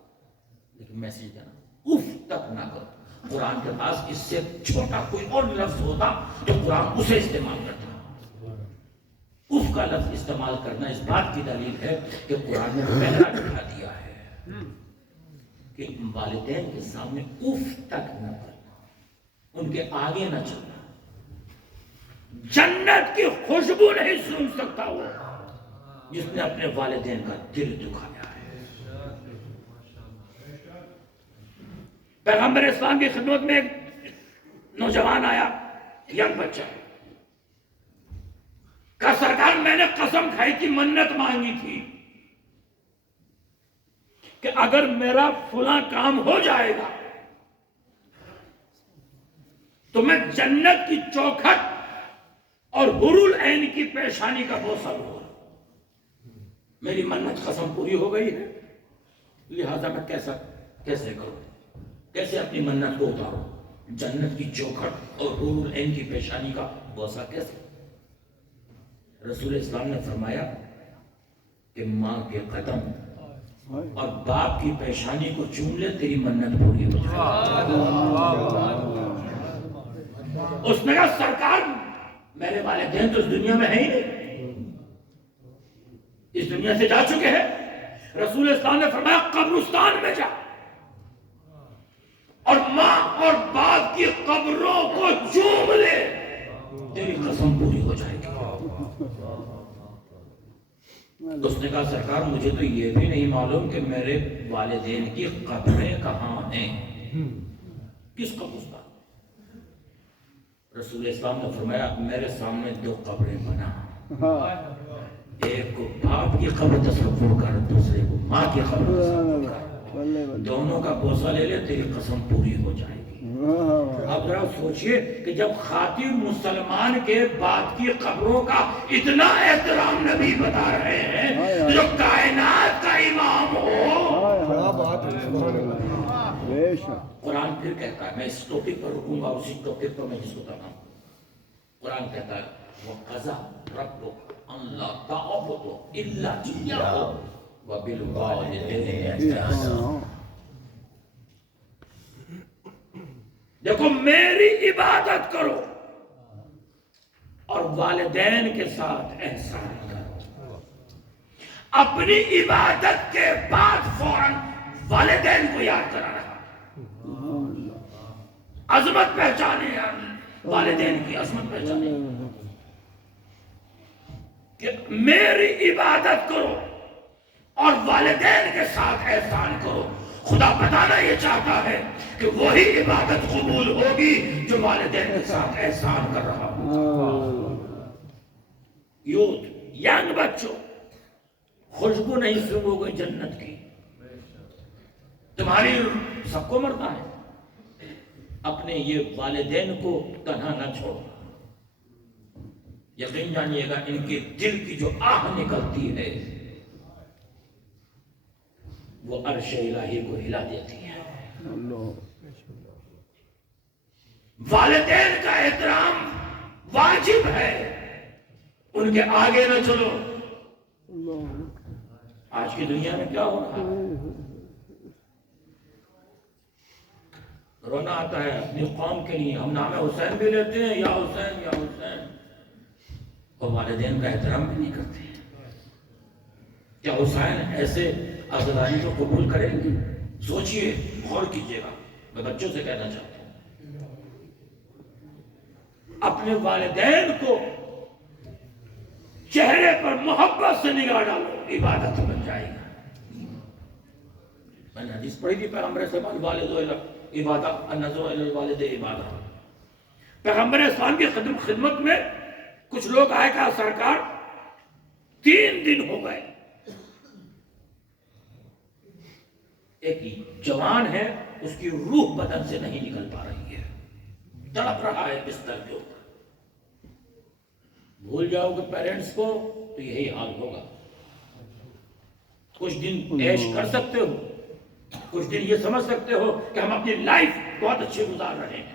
لیکن میسج دینا اف تک نہ کرو. قرآن کے پاس اس سے چھوٹا کوئی اور لفظ ہوتا تو قرآن اسے استعمال کرتا. اف کا لفظ استعمال کرنا اس بات کی دلیل ہے کہ قرآن نے پہلا بٹھا دیا ہے کہ والدین کے سامنے اف تک نہ کرنا، ان کے آگے نہ چلنا. جنت کی خوشبو نہیں سن سکتا وہ جس نے اپنے والدین کا دل دکھایا ہے. پیغمبر اسلام کی خدمت میں ایک نوجوان آیا، ینگ بچہ، کہا سرکار میں نے قسم کھائی تھی، منت مانگی تھی کہ اگر میرا فلاں کام ہو جائے گا تو میں جنت کی چوکھٹ اور حور العین کی پیشانی کا بوسہ لوں گا. میری منت قسم پوری ہو گئی ہے، لہذا میں کیسے کروں، کیسے اپنی منت کو اتاروں؟ جنت کی چوکھٹ اور حور العین کی پیشانی کا بوسہ کیسے؟ رسول اسلام نے فرمایا کہ ماں کے قدم اور باپ کی پیشانی کو چوم لے، تیری منت پوری ہو جائے. اس نے کہا سرکار میرے والدین تو اس دنیا میں ہے ہی نہیں، اس دنیا سے جا چکے ہیں. رسول اسلام نے فرمایا قبرستان میں جا اور ماں اور باپ کی قبروں کو چوم لے، تیری قسم پوری ہو جائے گی. اس نے کہا سرکار مجھے تو یہ بھی نہیں معلوم کہ میرے والدین کی قبریں کہاں ہیں، کس قبرستان؟ رسول اسلام نے فرمایا میرے سامنے 2 قبریں بنا، ایک کو باپ کی قبر تصور کر، دوسرے کو ماں کی قبر تصور کر، دونوں کا بوسہ لے لے، تیری قسم پوری ہو جائے گی. اب ذرا سوچئے کہ جب خاطر مسلمان کے بعد کی قبروں کا اتنا احترام نبی بتا رہے ہیں، جو کائنات کا امام ہو. قرآن پھر کہتا ہے، میں اس ٹاپک پر رکوں گا، اسی ٹاپک پر میں جس کو کہتا ہوں. قرآن کہتا ہے وَقَضَى رَبُّكَ أَلَّا تَعْبُدُوا إِلَّا إِيَّاهُ وَبِالْوَالِدَيْنِ إِحْسَانًا. دیکھو میری عبادت کرو اور والدین کے ساتھ احسان کرو. اپنی عبادت کے بعد فوراً والدین کو یاد کرا رہا. عظمت پہچانے، والدین کی عظمت پہچانے کہ میری عبادت کرو اور والدین کے ساتھ احسان کرو. خدا بتانا یہ چاہتا ہے کہ وہی عبادت قبول ہوگی جو والدین کے ساتھ احسان کر رہا ہو. یوتھ، ینگ بچوں، خوشبو نہیں سنگو گے جنت کی. تمہاری سب کو مرنا ہے، اپنے یہ والدین کو تنہا نہ چھوڑنا. یقین جانیے گا ان کے دل کی جو آہ نکلتی ہے وہ عرش الہی کو ہلا دیتی ہے. والدین کا احترام واجب ہے، ان کے آگے نہ چلو. آج کی دنیا میں کیا ہو رہا ہے؟ رونا آتا ہے اپنی قوم کے لیے. ہم نام حسین بھی لیتے ہیں، یا حسین یا حسین، اور والدین کا احترام بھی نہیں کرتے. کیا حسین ایسے عزاداری کو قبول کریں گے؟ سوچئے، غور کیجئے گا. میں بچوں سے کہنا چاہتا ہوں اپنے والدین کو چہرے پر محبت سے نگاہ ڈالو، عبادت بن جائے گا. میں نے حدیث پڑھی تھی پیغمبر سے، والد عبادت، النظر الی الوالد عبادت. پیغمبر اسلام کی خدمت میں کچھ لوگ آئے کہا سرکار 3 دن ہو گئے، ایک جوان ہے اس کی روح بدن سے نہیں نکل پا رہی ہے، تڑپ رہا ہے بستر کے اوپر۔ بھول جاؤ گے پیرنٹس کو تو یہی حال ہوگا۔ کچھ دن عیش کر سکتے ہو، کچھ دن یہ سمجھ سکتے ہو کہ ہم اپنی لائف بہت اچھی گزار رہے ہیں،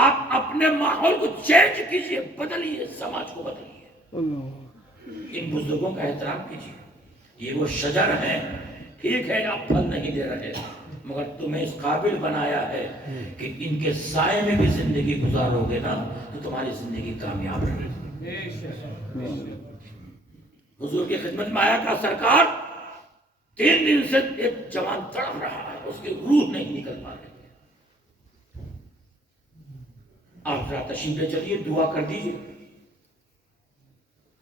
آپ اپنے ماحول کو چینج کیجئے، بدلیے، سماج کو بدلیے، ان بزرگوں کا احترام کیجئے۔ یہ وہ شجر ہیں، ٹھیک ہے آپ پھل نہیں دے رہے، مگر تمہیں اس قابل بنایا ہے کہ ان کے سائے میں بھی زندگی گزارو گے نا تو تمہاری زندگی کامیاب رہے گی۔ حضور کی خدمت میں آیا کہ سرکار 3 دن سے ایک جوان تڑپ رہا ہے، اس کی روح نہیں نکل پا رہی ہے، آپ ذرا تشریف لے چلیے، دعا کر دیجیے۔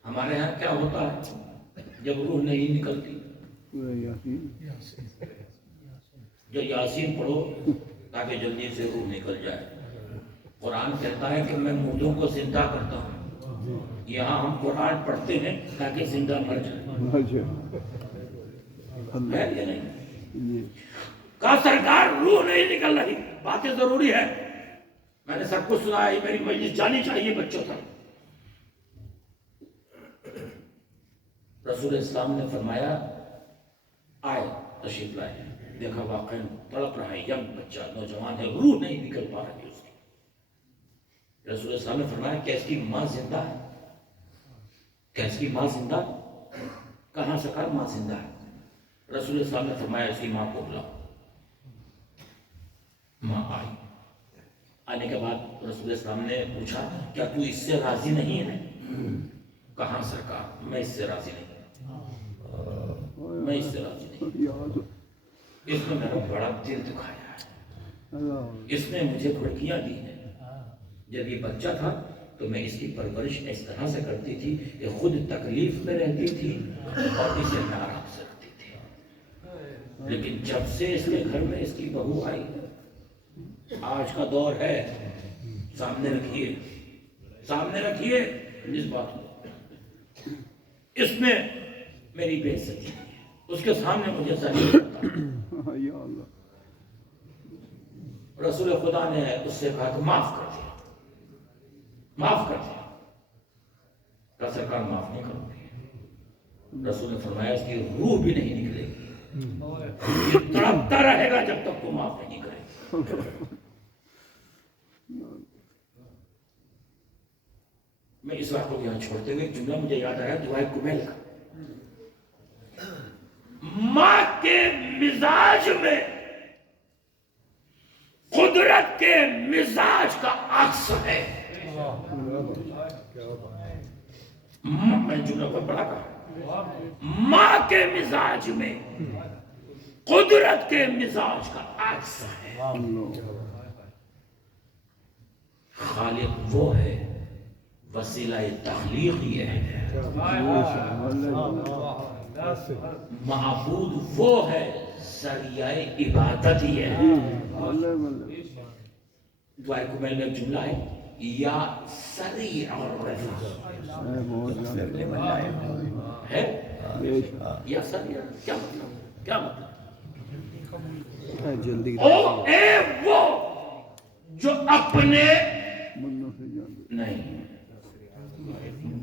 ہمارے ہاں کیا ہوتا ہے جب روح نہیں نکلتی؟ جو یاسین پڑھو تاکہ جلدی سے روح نکل جائے۔ قرآن کہتا ہے کہ میں مردوں کو زندہ کرتا ہوں، یہاں ہم قرآن پڑھتے ہیں تاکہ زندہ مر جائے، ہے یا نہیں؟ کہا سرکار روح نہیں نکل رہی، باتیں ضروری ہے، میں نے سب کچھ سنا ہے، میری مجلس جانی چاہیے بچوں تک۔ رسول اسلام نے فرمایا آئے، تشریف لائے، دیکھا واقعی تڑپ رہا ہے، ینگ بچہ، نوجوان ہے، روح نہیں نکل پا رہی اس کی۔ رسول اسلام نے فرمایا کہ اس کی ماں زندہ ہے؟ کہ اس کی ماں زندہ ہے؟ کہاں سے کہا ماں زندہ ہے؟ رسول اسلام نے فرمایا اس کی ماں کو بلاؤ۔ ماں آئی، آنے کے بعد رسول اسلام نے پوچھا کیا تو اس سے راضی نہیں ہے؟ کہاں سرکار میں اس سے راضی نہیں، میں اس سے راضی نہیں، اس نے میرا بڑا دل دکھایا ہے، اس نے مجھے کھڑکیاں دی ہیں، جب یہ بچہ تھا تو میں اس کی پرورش اس طرح سے کرتی تھی کہ خود تکلیف میں رہتی تھی اور اسے میں آرام سے رکھتی تھی، لیکن جب سے اس کے گھر میں اس کی بہو آئی، آج کا دور ہے، سامنے رکھیے اس بات کو، اس نے میری بے عزتی کی ہے، اس کے سامنے مجھے ذلیل کرتا ہے۔ رسول خدا نے اس سے کہا کہ معاف کر دیا، معاف کر دیا، کہا سرکار معاف نہیں کروں گی۔ رسول نے فرمایا اس کی روح بھی نہیں نکلے گی، یہ تڑپتا رہے گا جب تک تو معاف نہیں کرے۔ میں اس وقت کو یہاں چھوڑتے ہوئے ایک جملہ مجھے یاد آیا دعائے کمیل کا، ماں کے مزاج میں قدرت کے مزاج کا عکس ہے۔ میں جملہ کو بڑا کہا، ماں کے مزاج میں قدرت کے مزاج کا عکس ہے۔ خالق وہ ہے، وسیلہ تخلیق یہ ہے، معبود وہ ہے، ذریعہ عبادت یہ ہے۔ دعائے کمیل میں ایک جملہ ہے، یا سریع الرفع ہے، یا سریع، کیا مطلب؟ کیا مطلب؟ او اے وہ جو اپنے نہیں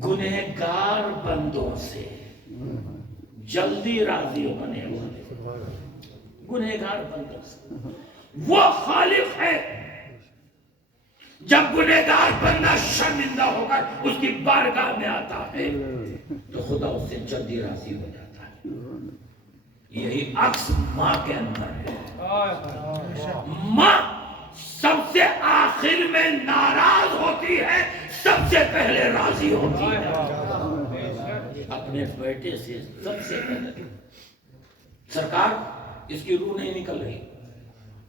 گنہگار بندوں سے جلدی راضی ہونے والے، گنہگار بندوں سے وہ خالق ہے، جب گنہگار بندہ شرمندہ ہو کر اس کی بارگاہ میں آتا ہے تو خدا اس سے جلدی راضی ہو جاتا ہے۔ یہی عکس ماں کے اندر ہے۔ ماں سب سے آخر میں ناراض ہوتی ہے، سب سے پہلے راضی ہوتی ہے اپنے بیٹے سے، سب سے پہلے۔ سرکار اس کی روح نہیں نکل رہی،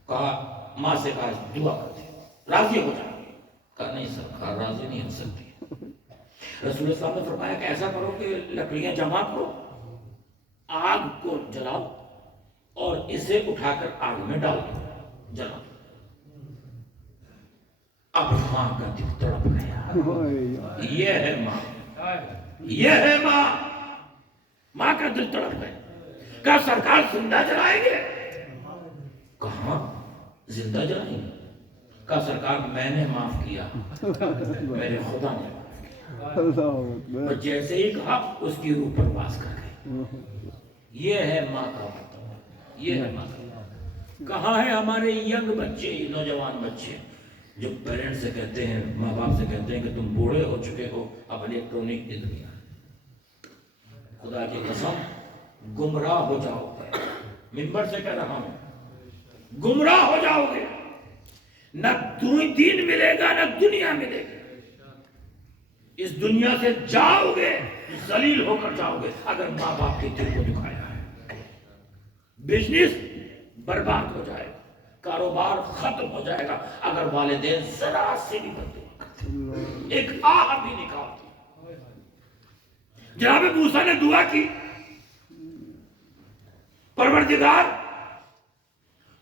کہا ماں سے کہا دعا کرتے راضی ہو جائے، کہا نہیں سرکار راضی نہیں ہو سکتی۔ رسول اللہ نے فرمایا کہ ایسا کرو کہ لکڑیاں جمع کرو، آگ کو جلاؤ اور اسے اٹھا کر آگ میں ڈال دو، جلاؤ۔ اب ماں کا دل تڑپ گیا. اوئے، یہ ہے ماں، یہ ہے ماں. ماں کا دل تڑپ گیا. کہا سرکار زندہ جلائیں گے؟ کہاں زندہ جلائیں گے؟ کہا سرکار میں نے معاف کیا، میرے خدا نے معاف کیا. اللہ اکبر. اور جیسے ہی کہا اس کی روح پرواز کر گئی. یہ ہے ماں کا مطلب، یہ ہے ماں کا. کہاں ہے ہمارے ینگ بچے، نوجوان بچے جو پیرنٹس سے کہتے ہیں، ماں باپ سے کہتے ہیں کہ تم بوڑھے ہو چکے ہو، اب الیکٹرونک کی دنیا. خدا کی قسم گمراہ ہو جاؤ گے. ممبر سے کہہ رہا ہوں گمراہ ہو جاؤ گے. نہ دین ملے گا نہ دنیا ملے گی. اس دنیا سے جاؤ گے ذلیل ہو کر جاؤ گے اگر ماں باپ کے دل کو دکھایا ہے. بزنس برباد ہو جائے گا، کاروبار ختم ہو جائے گا اگر والدین ذرا سے بھی بددعا، ایک آہ بھی نکالتے. جناب موسیٰ نے دعا کی، پروردگار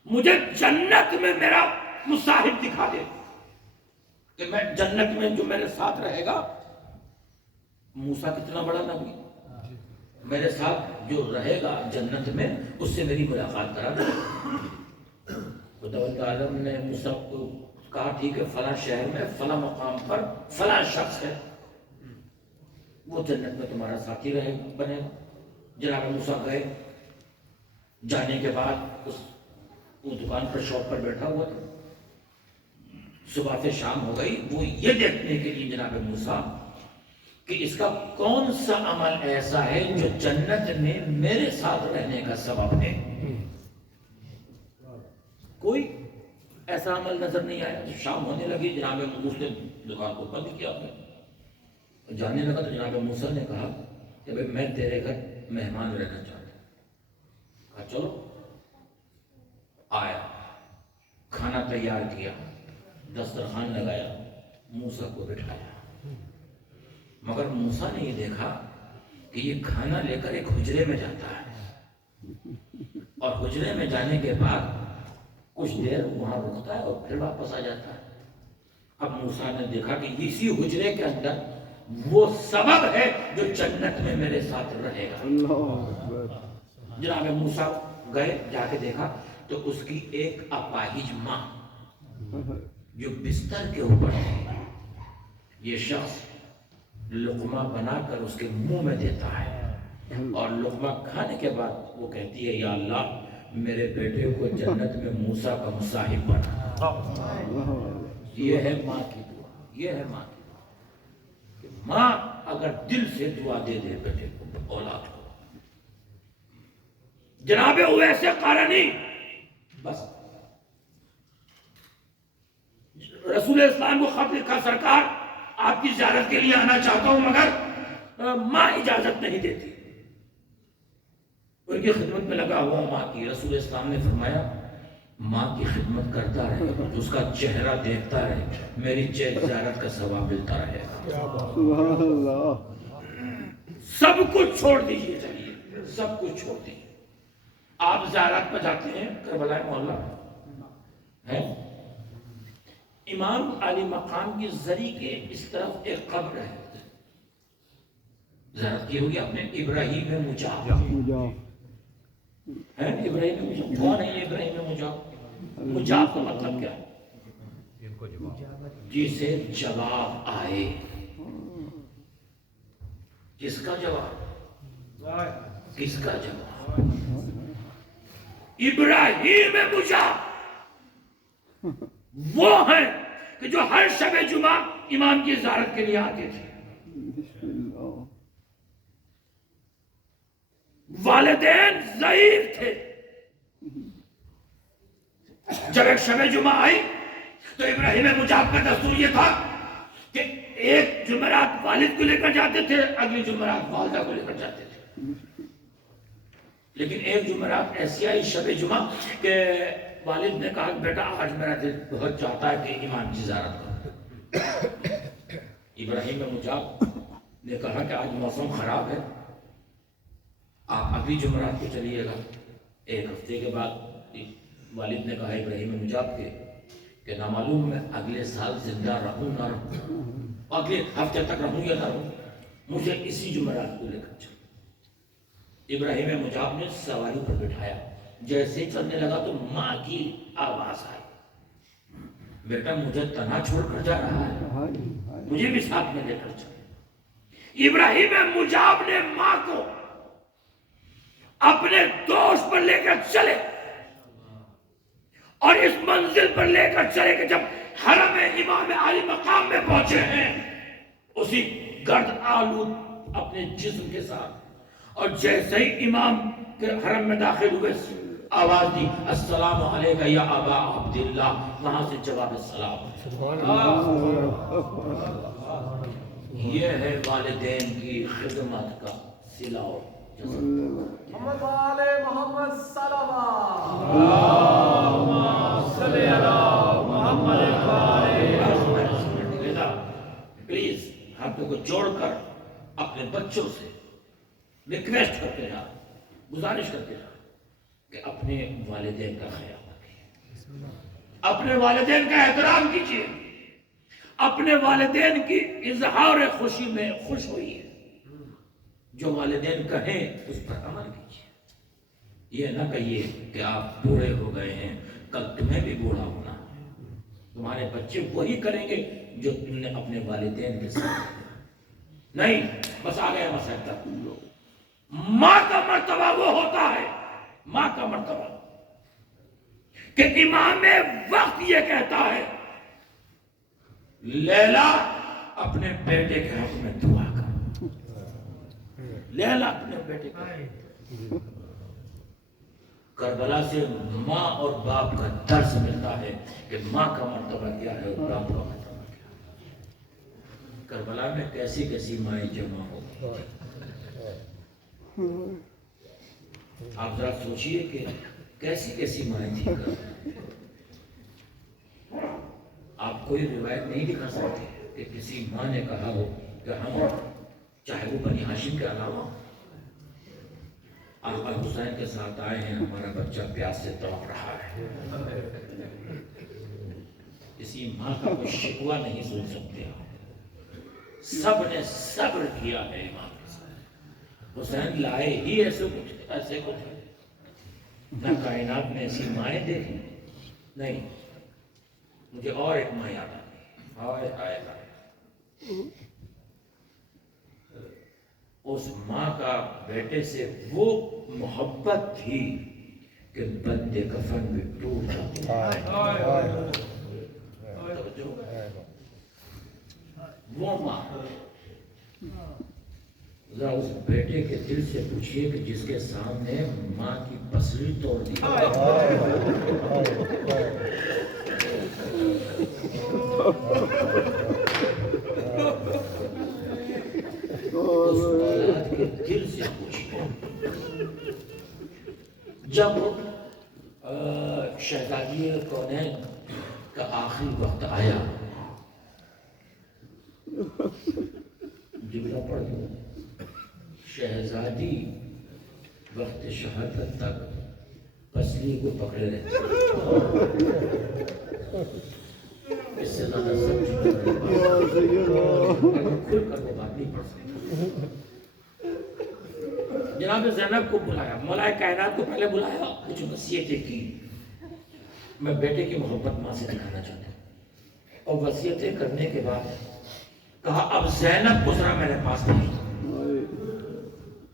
مجھے جنت میں میرا مصاحب دکھا دے کہ میں جنت میں جو میرے ساتھ رہے گا. موسیٰ کتنا بڑا نبی، میرے ساتھ جو رہے گا جنت میں اس سے میری ملاقات کرا دے. خداوند عالم نے موسیٰ کو کہا ٹھیک ہے فلاں شہر میں فلاں مقام پر فلاں شخص ہے، وہ جنت میں تمہارا ساتھی رہے بنے گا. جناب موسیٰ گئے. جانے کے بعد وہ دکان پر شاپ پر بیٹھا ہوا تھا. صبح سے شام ہو گئی. وہ یہ دیکھنے کے لیے جناب موسیٰ کہ اس کا کون سا عمل ایسا ہے جو جنت میں میرے ساتھ رہنے کا سبب ہے. کوئی ایسا عمل نظر نہیں آیا. شام ہونے لگی، جناب موسیٰ نے دکان کو بند کیا. جانے لگا تو جناب موسیٰ نے کہا کہ بھئی میں تیرے گھر مہمان رہنا چاہتا ہوں. کہا چلو. آیا، کھانا تیار کیا، دسترخوان لگایا، موسیٰ کو بٹھایا. مگر موسیٰ نے یہ دیکھا کہ یہ کھانا لے کر ایک حجرے میں جاتا ہے اور حجرے میں جانے کے بعد کچھ دیر وہاں رکتا ہے اور پھر واپس آ جاتا ہے. اب موسیٰ نے دیکھا کہ اسی حجرے کے اندر وہ سبب ہے جو جنت میں میرے ساتھ رہے گا. اللہ اکبر. جناب موسیٰ گئے، جا کے دیکھا تو اس کی ایک اپاہج ماں جو بستر کے اوپر ہے. یہ شخص لقمہ بنا کر اس کے منہ میں دیتا ہے اور لقمہ کھانے کے بعد وہ کہتی ہے یا اللہ میرے بیٹے کو جنت میں موسیٰ کا مصاحب بنا. یہ ہے ماں کی دعا، یہ ہے ماں کی دعا کہ ماں اگر دل سے دعا دے دے بیٹے کو، اولاد کو. جناب اویس قرنی بس رسول اسلام کو خط لکھا سرکار آپ کی زیارت کے لیے آنا چاہتا ہوں مگر ماں اجازت نہیں دیتی. ان کی خدمت میں لگا ہوا ماں کی. رسول اسلام نے فرمایا ماں کی خدمت کرتا رہے، اس کا چہرہ دیکھتا رہے، میری زیارت کا ثواب ملتا رہے گا. سبحان اللہ. سب کچھ چھوڑ دیجیے، چلیے سب کچھ چھوڑ دیجیے. آپ زیارت پر جاتے ہیں کربلا محلہ ہے، امام علی مقام کی زری کے اس طرف ایک قبر ہے. زیارت کی ہوگی آپ نے ابراہیم مجاب مجاہ. ہے. ابراہیم مجاب کون ہے؟ یہ ابراہیم مجاب. مجاب کا مطلب کیا ہے؟ جسے جواب آئے. کس کا جواب؟ کس کا جواب؟ ابراہیم مجاب وہ ہیں کہ جو ہر شب جمعہ امام کی زیارت کے لیے آتے تھے. بسم اللہ. والدین ضعیف تھے. جب ایک شب جمعہ آئی تو ابراہیم مجاب کا دستور یہ تھا کہ ایک جمعرات والد کو لے کر جاتے تھے، اگلی جمعرات والدہ کو لے کر جاتے تھے. لیکن ایک جمعرات ایسی آئی شب جمعہ کہ والد نے کہا کہ بیٹا آج میرا دل بہت چاہتا ہے کہ امام کی زیارت کرو. ابراہیم مجاب نے کہا کہ آج موسم خراب ہے، آپ اگلی جمعرات کو چلیے گا. ایک ہفتے کے بعد والد نے کہا ابراہیم مجاب کے کہ نہ معلوم میں اگلے سال زندہ رہوں نہ رہوں، اگلے ہفتے تک رہوں یا نہ رہوں، مجھے اسی جمعرات کو لے کر چلو۔ ابراہیم مجاب نے سواری پر بٹھایا، جیسے ہی چلنے لگا تو ماں کی آواز آئی، بیٹا مجھے تنہا چھوڑ کر جا رہا ہے، مجھے بھی ساتھ میں لے کر چلو۔ ابراہیم مجاب نے ماں کو اپنے دوست پر لے کر چلے اور اس منزل پر لے کر چلے کہ جب حرم امام عالی مقام میں پہنچے ہیں، اسی گرد آلود اپنے جسم کے ساتھ، اور جیسے ہی امام کے حرم میں داخل ہوئے آواز دی السلام علیکہ یا ابا عبداللہ، وہاں سے جواب سلام۔ یہ ہے والدین کی خدمت کا صلہ و جزا۔ محمد والے محمد صلوات۔ پلیز ہاتھوں کو جوڑ کر اپنے بچوں سے ریکویسٹ کرتے ہیں، گزارش کرتے ہیں کہ اپنے والدین کا خیال رکھیں، اپنے والدین کا احترام کیجیے، اپنے والدین کی اظہار خوشی میں خوش ہوئیے، جو والدین کہیں اس پر عمل کیجیے۔ یہ نہ کہیے کہ آپ بوڑھے ہو گئے ہیں، کل تمہیں بھی بوڑھا ہونا ہے۔ تمہارے بچے وہی کریں گے جو تم نے اپنے والدین کے ساتھ نہیں۔ بس آ گیا مسئلہ تک۔ ماں کا مرتبہ وہ ہوتا ہے، ماں کا مرتبہ کہ امام وقت یہ کہتا ہے لیلا اپنے بیٹے کے حق میں دعا کر، لیلا اپنے بیٹے کا۔ کربلا سے ماں اور باپ کا درس ملتا ہے کہ ماں کا مرتبہ کیا ہے اور باپ کا مرتبہ کیا ہے۔ کربلا میں کیسی کیسی مائیں جمع ہو، آپ ذرا سوچئے کہ کیسی کیسی مائیں تھی۔ آپ کوئی روایت نہیں دکھا سکتے کہ کسی ماں نے کہا ہو کہ ہم چاہے وہ بنی ہاشم کے علاوہ آقا حسین کے ساتھ آئے ہیں، ہمارا بچہ پیاس سے تڑپ رہا ہے۔ کسی ماں کا کوئی شکوہ نہیں سن سکتے آپ۔ سب نے صبر کیا ہے امام کے ساتھ۔ حسین لائے ہی ایسے کچھ نہ کائنات میں ایسی مائیں دیکھی نہیں۔ مجھے اور ایک ماں یاد آئی، اس ماں کا بیٹے سے وہ محبت تھی کہ بندے کفن بھی ٹوٹ جاتے۔ وہ ماں، ذرا اس بیٹے کے دل سے پوچھئے کہ جس کے سامنے ماں کی پسلی توڑ دی، اس اولاد کے دل سے پوچھئے۔ جب شہزادی کونین کا آخری وقت آیا، جملہ پڑھ دو، شہزادی وقت شہادت تک پسلی کو پکڑے رہتے، اس سے زیادہ سب کھل کر وہ بات نہیں پڑھ سکتے۔ جناب زینب کو بلایا، مولا کائنات کو پہلے بلایا، کچھ وصیتیں کی، میں بیٹے کی محبت ماں سے دکھانا چاہتا ہوں، اور وصیتیں کرنے کے بعد کہا اب زینب کو ذرا میرے پاس نہیں۔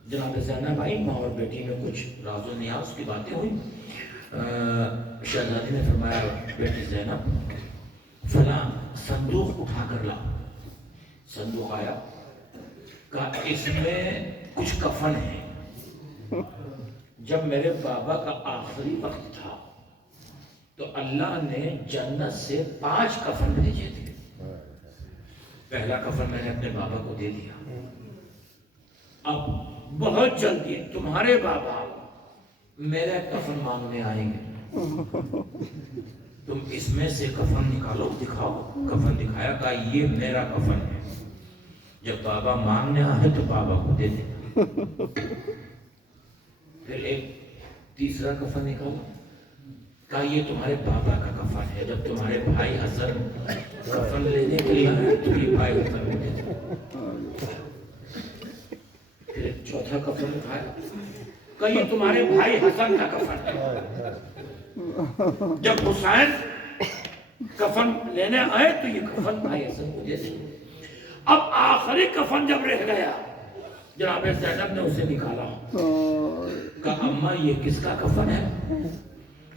جناب زینب آئی، ماں اور بیٹی میں کچھ راز و نیاز کی باتیں ہوئی۔ شہزادی نے فرمایا بیٹی زینب فلاں صندوق اٹھا کر لا۔ صندوق آیا، کہا اس میں کچھ کفن ہے، جب میرے بابا کا آخری وقت تھا تو اللہ نے جنت سے 5 کفن بھیجے تھے، پہلا کفن میں نے اپنے بابا کو دے دیا، اب بہت جلدی تمہارے بابا میرا کفن مانگنے آئیں گے، تم اس میں سے کفن نکالو، دکھاؤ۔ کفن دکھایا، کہا یہ میرا کفن ہے، جب بابا مانگنے آئے تو بابا کو دے دے۔ پھر ایک تیسرا کفن نکالا، کہا یہ تمہارے پاپا کا کفن ہے، جب تمہارے بھائی حسن کفن لینے کے لیے آئے تو یہ بھائی حسن میں دے دو۔ پھر ایک چوتھا کفن اٹھایا، کہا یہ تمہارے بھائی حسن کا کفن ہے، جب حسین کفن لینے آئے تو یہ کفن بھائی حسن کو دے دو۔ اب آخری کفن جب رہ گیا جناب زینب نے اسے نکالا، کہا اماں یہ کس کا کفن ہے؟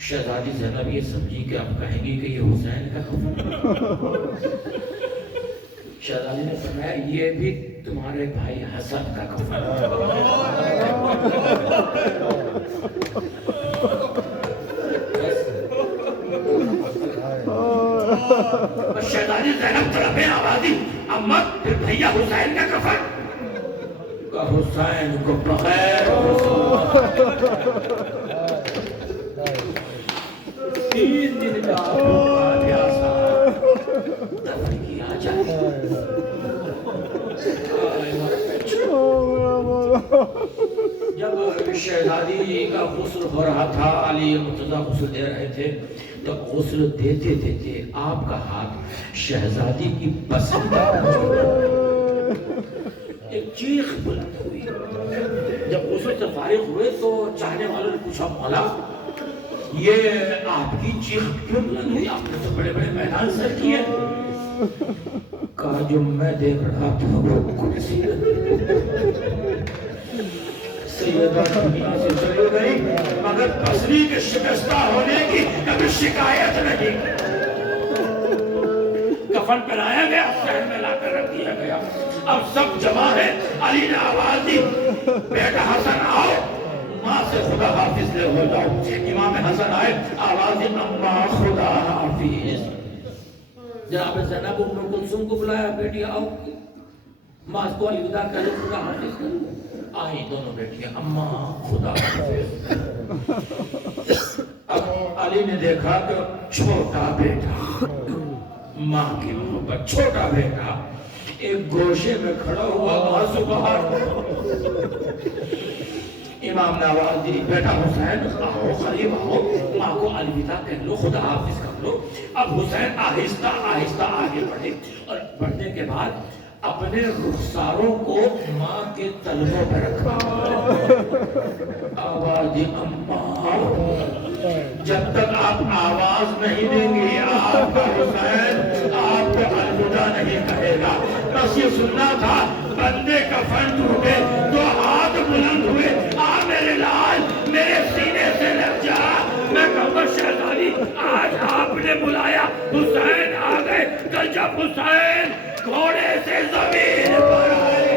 شہزادی زینب یہ سمجھی کہ آپ کہیں گی کہ یہ حسین کا کفن ہے۔ شہزادی نے فرمایا یہ بھی تمہارے بھائی حسن کا کفن ہے۔ شہزادی زینب طرفیں آواز دی، اماں پھر بھیا حسین کا کفن؟ کہ حسین کو بغیر تین دن کا پیاسا دفن کیا جائے۔ جب شہزادی کا غسل ہو رہا تھا، علی مرتضیٰ غسل دے رہے تھے، تو غسل دیتے دیتے آپ کا ہاتھ شہزادی کی پسند ایک چیخ بلند ہوئی۔ جب غسل سے فارغ ہوئے تو چاہنے والوں نے پوچھا مولا یہ آپ کی چیخ کیوں بلند ہوئی؟ آپ نے تو بڑے بڑے میدان سر کیے۔ کہا جو میں دیکھ رہا تھا وہ کرسی سیدہ دنیا سے چلی گئی، مگر پسلی کے شکستہ ہونے کی کبھی شکایت نہیں۔ کفن پہنایا گیا، صحن میں لا کر رکھ دیا گیا، اب سب جمع ہے۔ علی نے آواز دی بیٹا حسن آؤ، ماں سے خدا حافظ لے ہو جاؤ۔ امام حسن آئے، آواز دی اماں خدا حافظ۔ جناب زینب ام کلثوم کو بلایا، بیٹی آؤ ماں کو الوداع کرو، خدا حافظ کرو۔ آئی دونوں بیٹیاں، اماں خدا حافظ۔ اب علی نے دیکھا کہ چھوٹا بیٹا، ماں کی محبت، چھوٹا بیٹا ایک گوشے میں کھڑا ہوا، آنسو باہر۔ امام نے آواز دی بیٹا حسین آؤ قریب آؤ، ماں کو الوداع کہہ لو، خدا حافظ کر لو۔ اب حسین آہستہ آہستہ آگے بڑھے اور بڑھنے کے بعد اپنے رخساروں کو ماں کے تلووں پہ رکھا۔ آواز دی اماں جب تک آپ آواز نہیں دیں گی آپ کا حسین آپ کو الوداع نہیں کہے گا۔ بس یہ سننا تھا، بندے کفن ٹوٹے تو ہاتھ بلند ہوئے، آ میرے لال میرے سینے سے لگ جا۔ میں کہوں شہزادی آج آپ نے بلایا، حسین آ گئے، کل جب حسین گھوڑے سے زمین پر آئے۔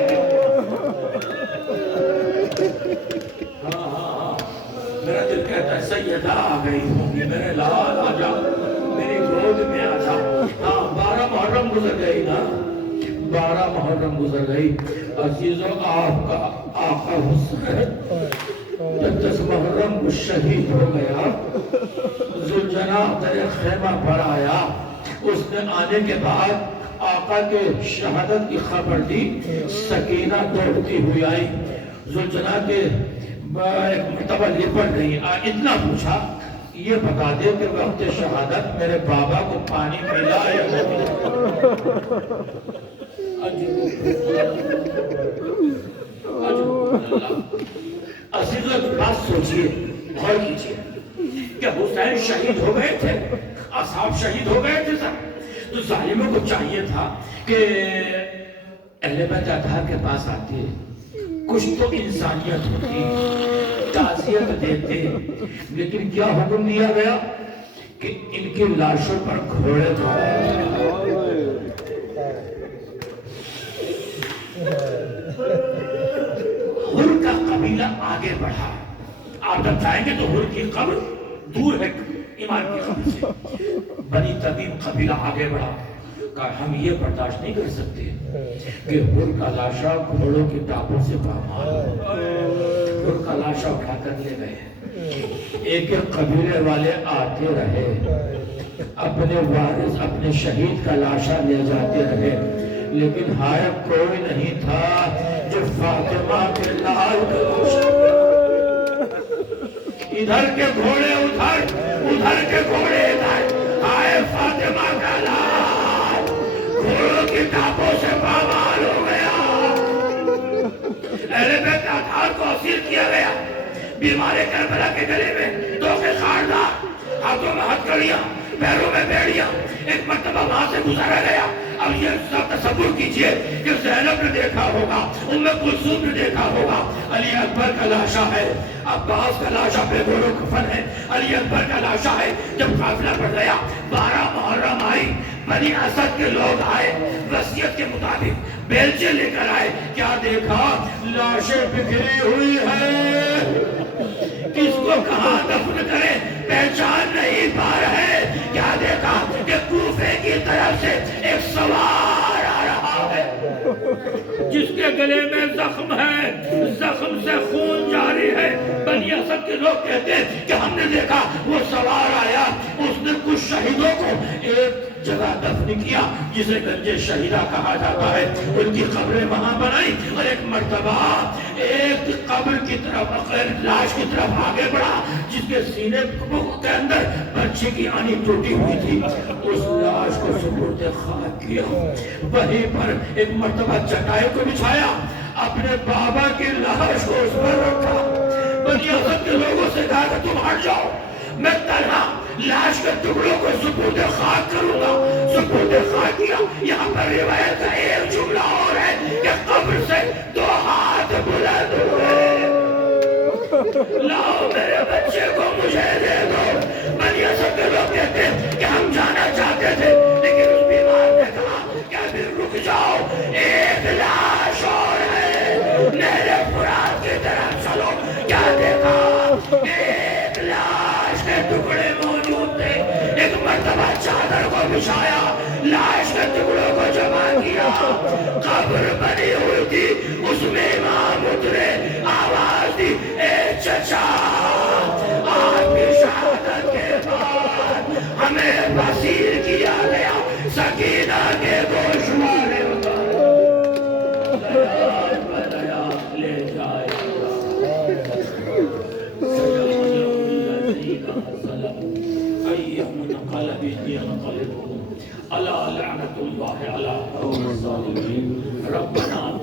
میرا دل کہتا ہے سیدہ آ گئی ہوں گی، میرے لال آ جا، میری گود میں آ جا۔ ہاں 12 محرم گزر گئی نا، 12 محرم گزر گئی۔ عزیزوں آپ کا آقا حسین جب 10 محرم شہید ہو گیا، ذوالجناح تیرے خیمہ پر آیا۔ اس نے آنے کے بعد آقا کے شہادت کی خبر دی، سکینہ دوڑتی ہوئی آئی، ذوالجناح کے ایک مرتبہ لپٹ گئی، اتنا پوچھا یہ بتا دے کہ وقت شہادت میرے بابا کو پانی ملا یا نہیں؟ عزیزوں ایک بات سوچئے، غور کیجئے کہ حسین شہید ہو گئے تھے، اصحاب شہید ہو گئے تھے سب، تو ظالموں کو چاہیے تھا کہ اہل بیت اطہار کے پاس آتے، کچھ تو انسانیت ہوتی، تعزیت دیتے، لیکن کیا حکم دیا گیا کہ ان کی لاشوں پر گھوڑے دوڑائے۔ ہر کا قبیلہ آگے بڑھا، آپ جب جائیں گے تو ہر کی قبر دور ہے امام کی قبر سے، بنی تمیم قبیلہ آگے بڑھا، کہا ہم یہ برداشت نہیں کر سکتے کہ ہر کا لاشا گھوڑوں کی ٹاپوں سے پامال ہو۔ ہر کا لاشا اٹھا کر لے گئے، ایک ایک قبیلے والے آتے رہے، اپنے وارث اپنے شہید کا لاشا لے جاتے رہے، لیکن ہائے کوئی نہیں تھا جو فاطمہ کے لال کا لاشا۔ ادھر کے گھوڑے ادھر بھر کے گھوڑے لائے آئے فاطمہ کا لال گھوڑوں کی ٹاپوں سے پامال ہو گیا اہل بیت اطہار کو اسیر کیا گیا بیمار کربلا کے گلے میں دوکے خاردار ہاتھوں میں ہتھکڑیاں پیروں میں بیڑیاں ایک مرتبہ وہاں سے گزارا گیا اب یہ سب تصور کیجئے کہ زینب نے دیکھا ہوگا ام کلثوم نے دیکھا ہوگا علی اکبر کا لاشا ہے عباس کا لاشا پہ گھوڑوں کفن ہے علی اکبر کا لاشا ہے جب قافلہ پڑ گیا 12 محرم آئی بنی اسد کے لوگ آئے وصیت کے مطابق بیلچے لے کر آئے کیا دیکھا لاشیں بکھری ہوئی ہے کس کو کہاں دفن کرے پہچان نہیں پا رہے کیا دیکھا کہ کوفے کی طرف سے ایک سوار آ رہا ہے جس کے گلے میں زخم ہے زخم سے خون جاری ہے بنی اسد کے لوگ کہتے ہیں کہ ہم نے دیکھا وہ سوار آیا اس نے کچھ شہیدوں کو ایک جگہ دفن کیا جسے گنج شہیدہ کہا جاتا ہے ان کی قبریں وہاں بنائی اور ایک مرتبہ ایک قبر کی طرف لاش کی طرف آگے بڑھا جس کے سینے کے اندر بچے کی آنی ٹوٹی ہوئی تھی اس لاش کو سپرد خاک کیا وہیں پر ایک مرتبہ چٹائی کو بچھایا اپنے بابا کی لاش کو اس پر رکھا بنی اسد کے لوگوں سے کہا کہ تم ہٹ جاؤ میں تنہا لاش کے ٹکڑوں کو سپرد خاک کروں گا سپرد خاک کیا یہاں پر روایت کا ایک جملہ اور ہے کہ قبر سے 2 ہاتھ بلند ہوئے لاؤ میرے بچے کو مجھے دے دو بنی اسد کے لوگ کہتے ہیں کہ ہم جانا چاہتے تھے لیکن اس بیمار نے کہا کہ ابھی رک جاؤ ایک لاش اور ہے میرے فرات کی طرف چلو کیا دیکھا ایک لاش کے ٹکڑے موجود تھے ایک مرتبہ چادر کو بچھایا لاش کے ٹکڑوں کو جمع کیا قبر بنی ہوئی تھی اس میں امام اترے آواز دی اے چچا آپ کی شہادت کے بعد ہمیں بصیر کیا گیا سکینہ کے گوشوارے لے جائے ربنا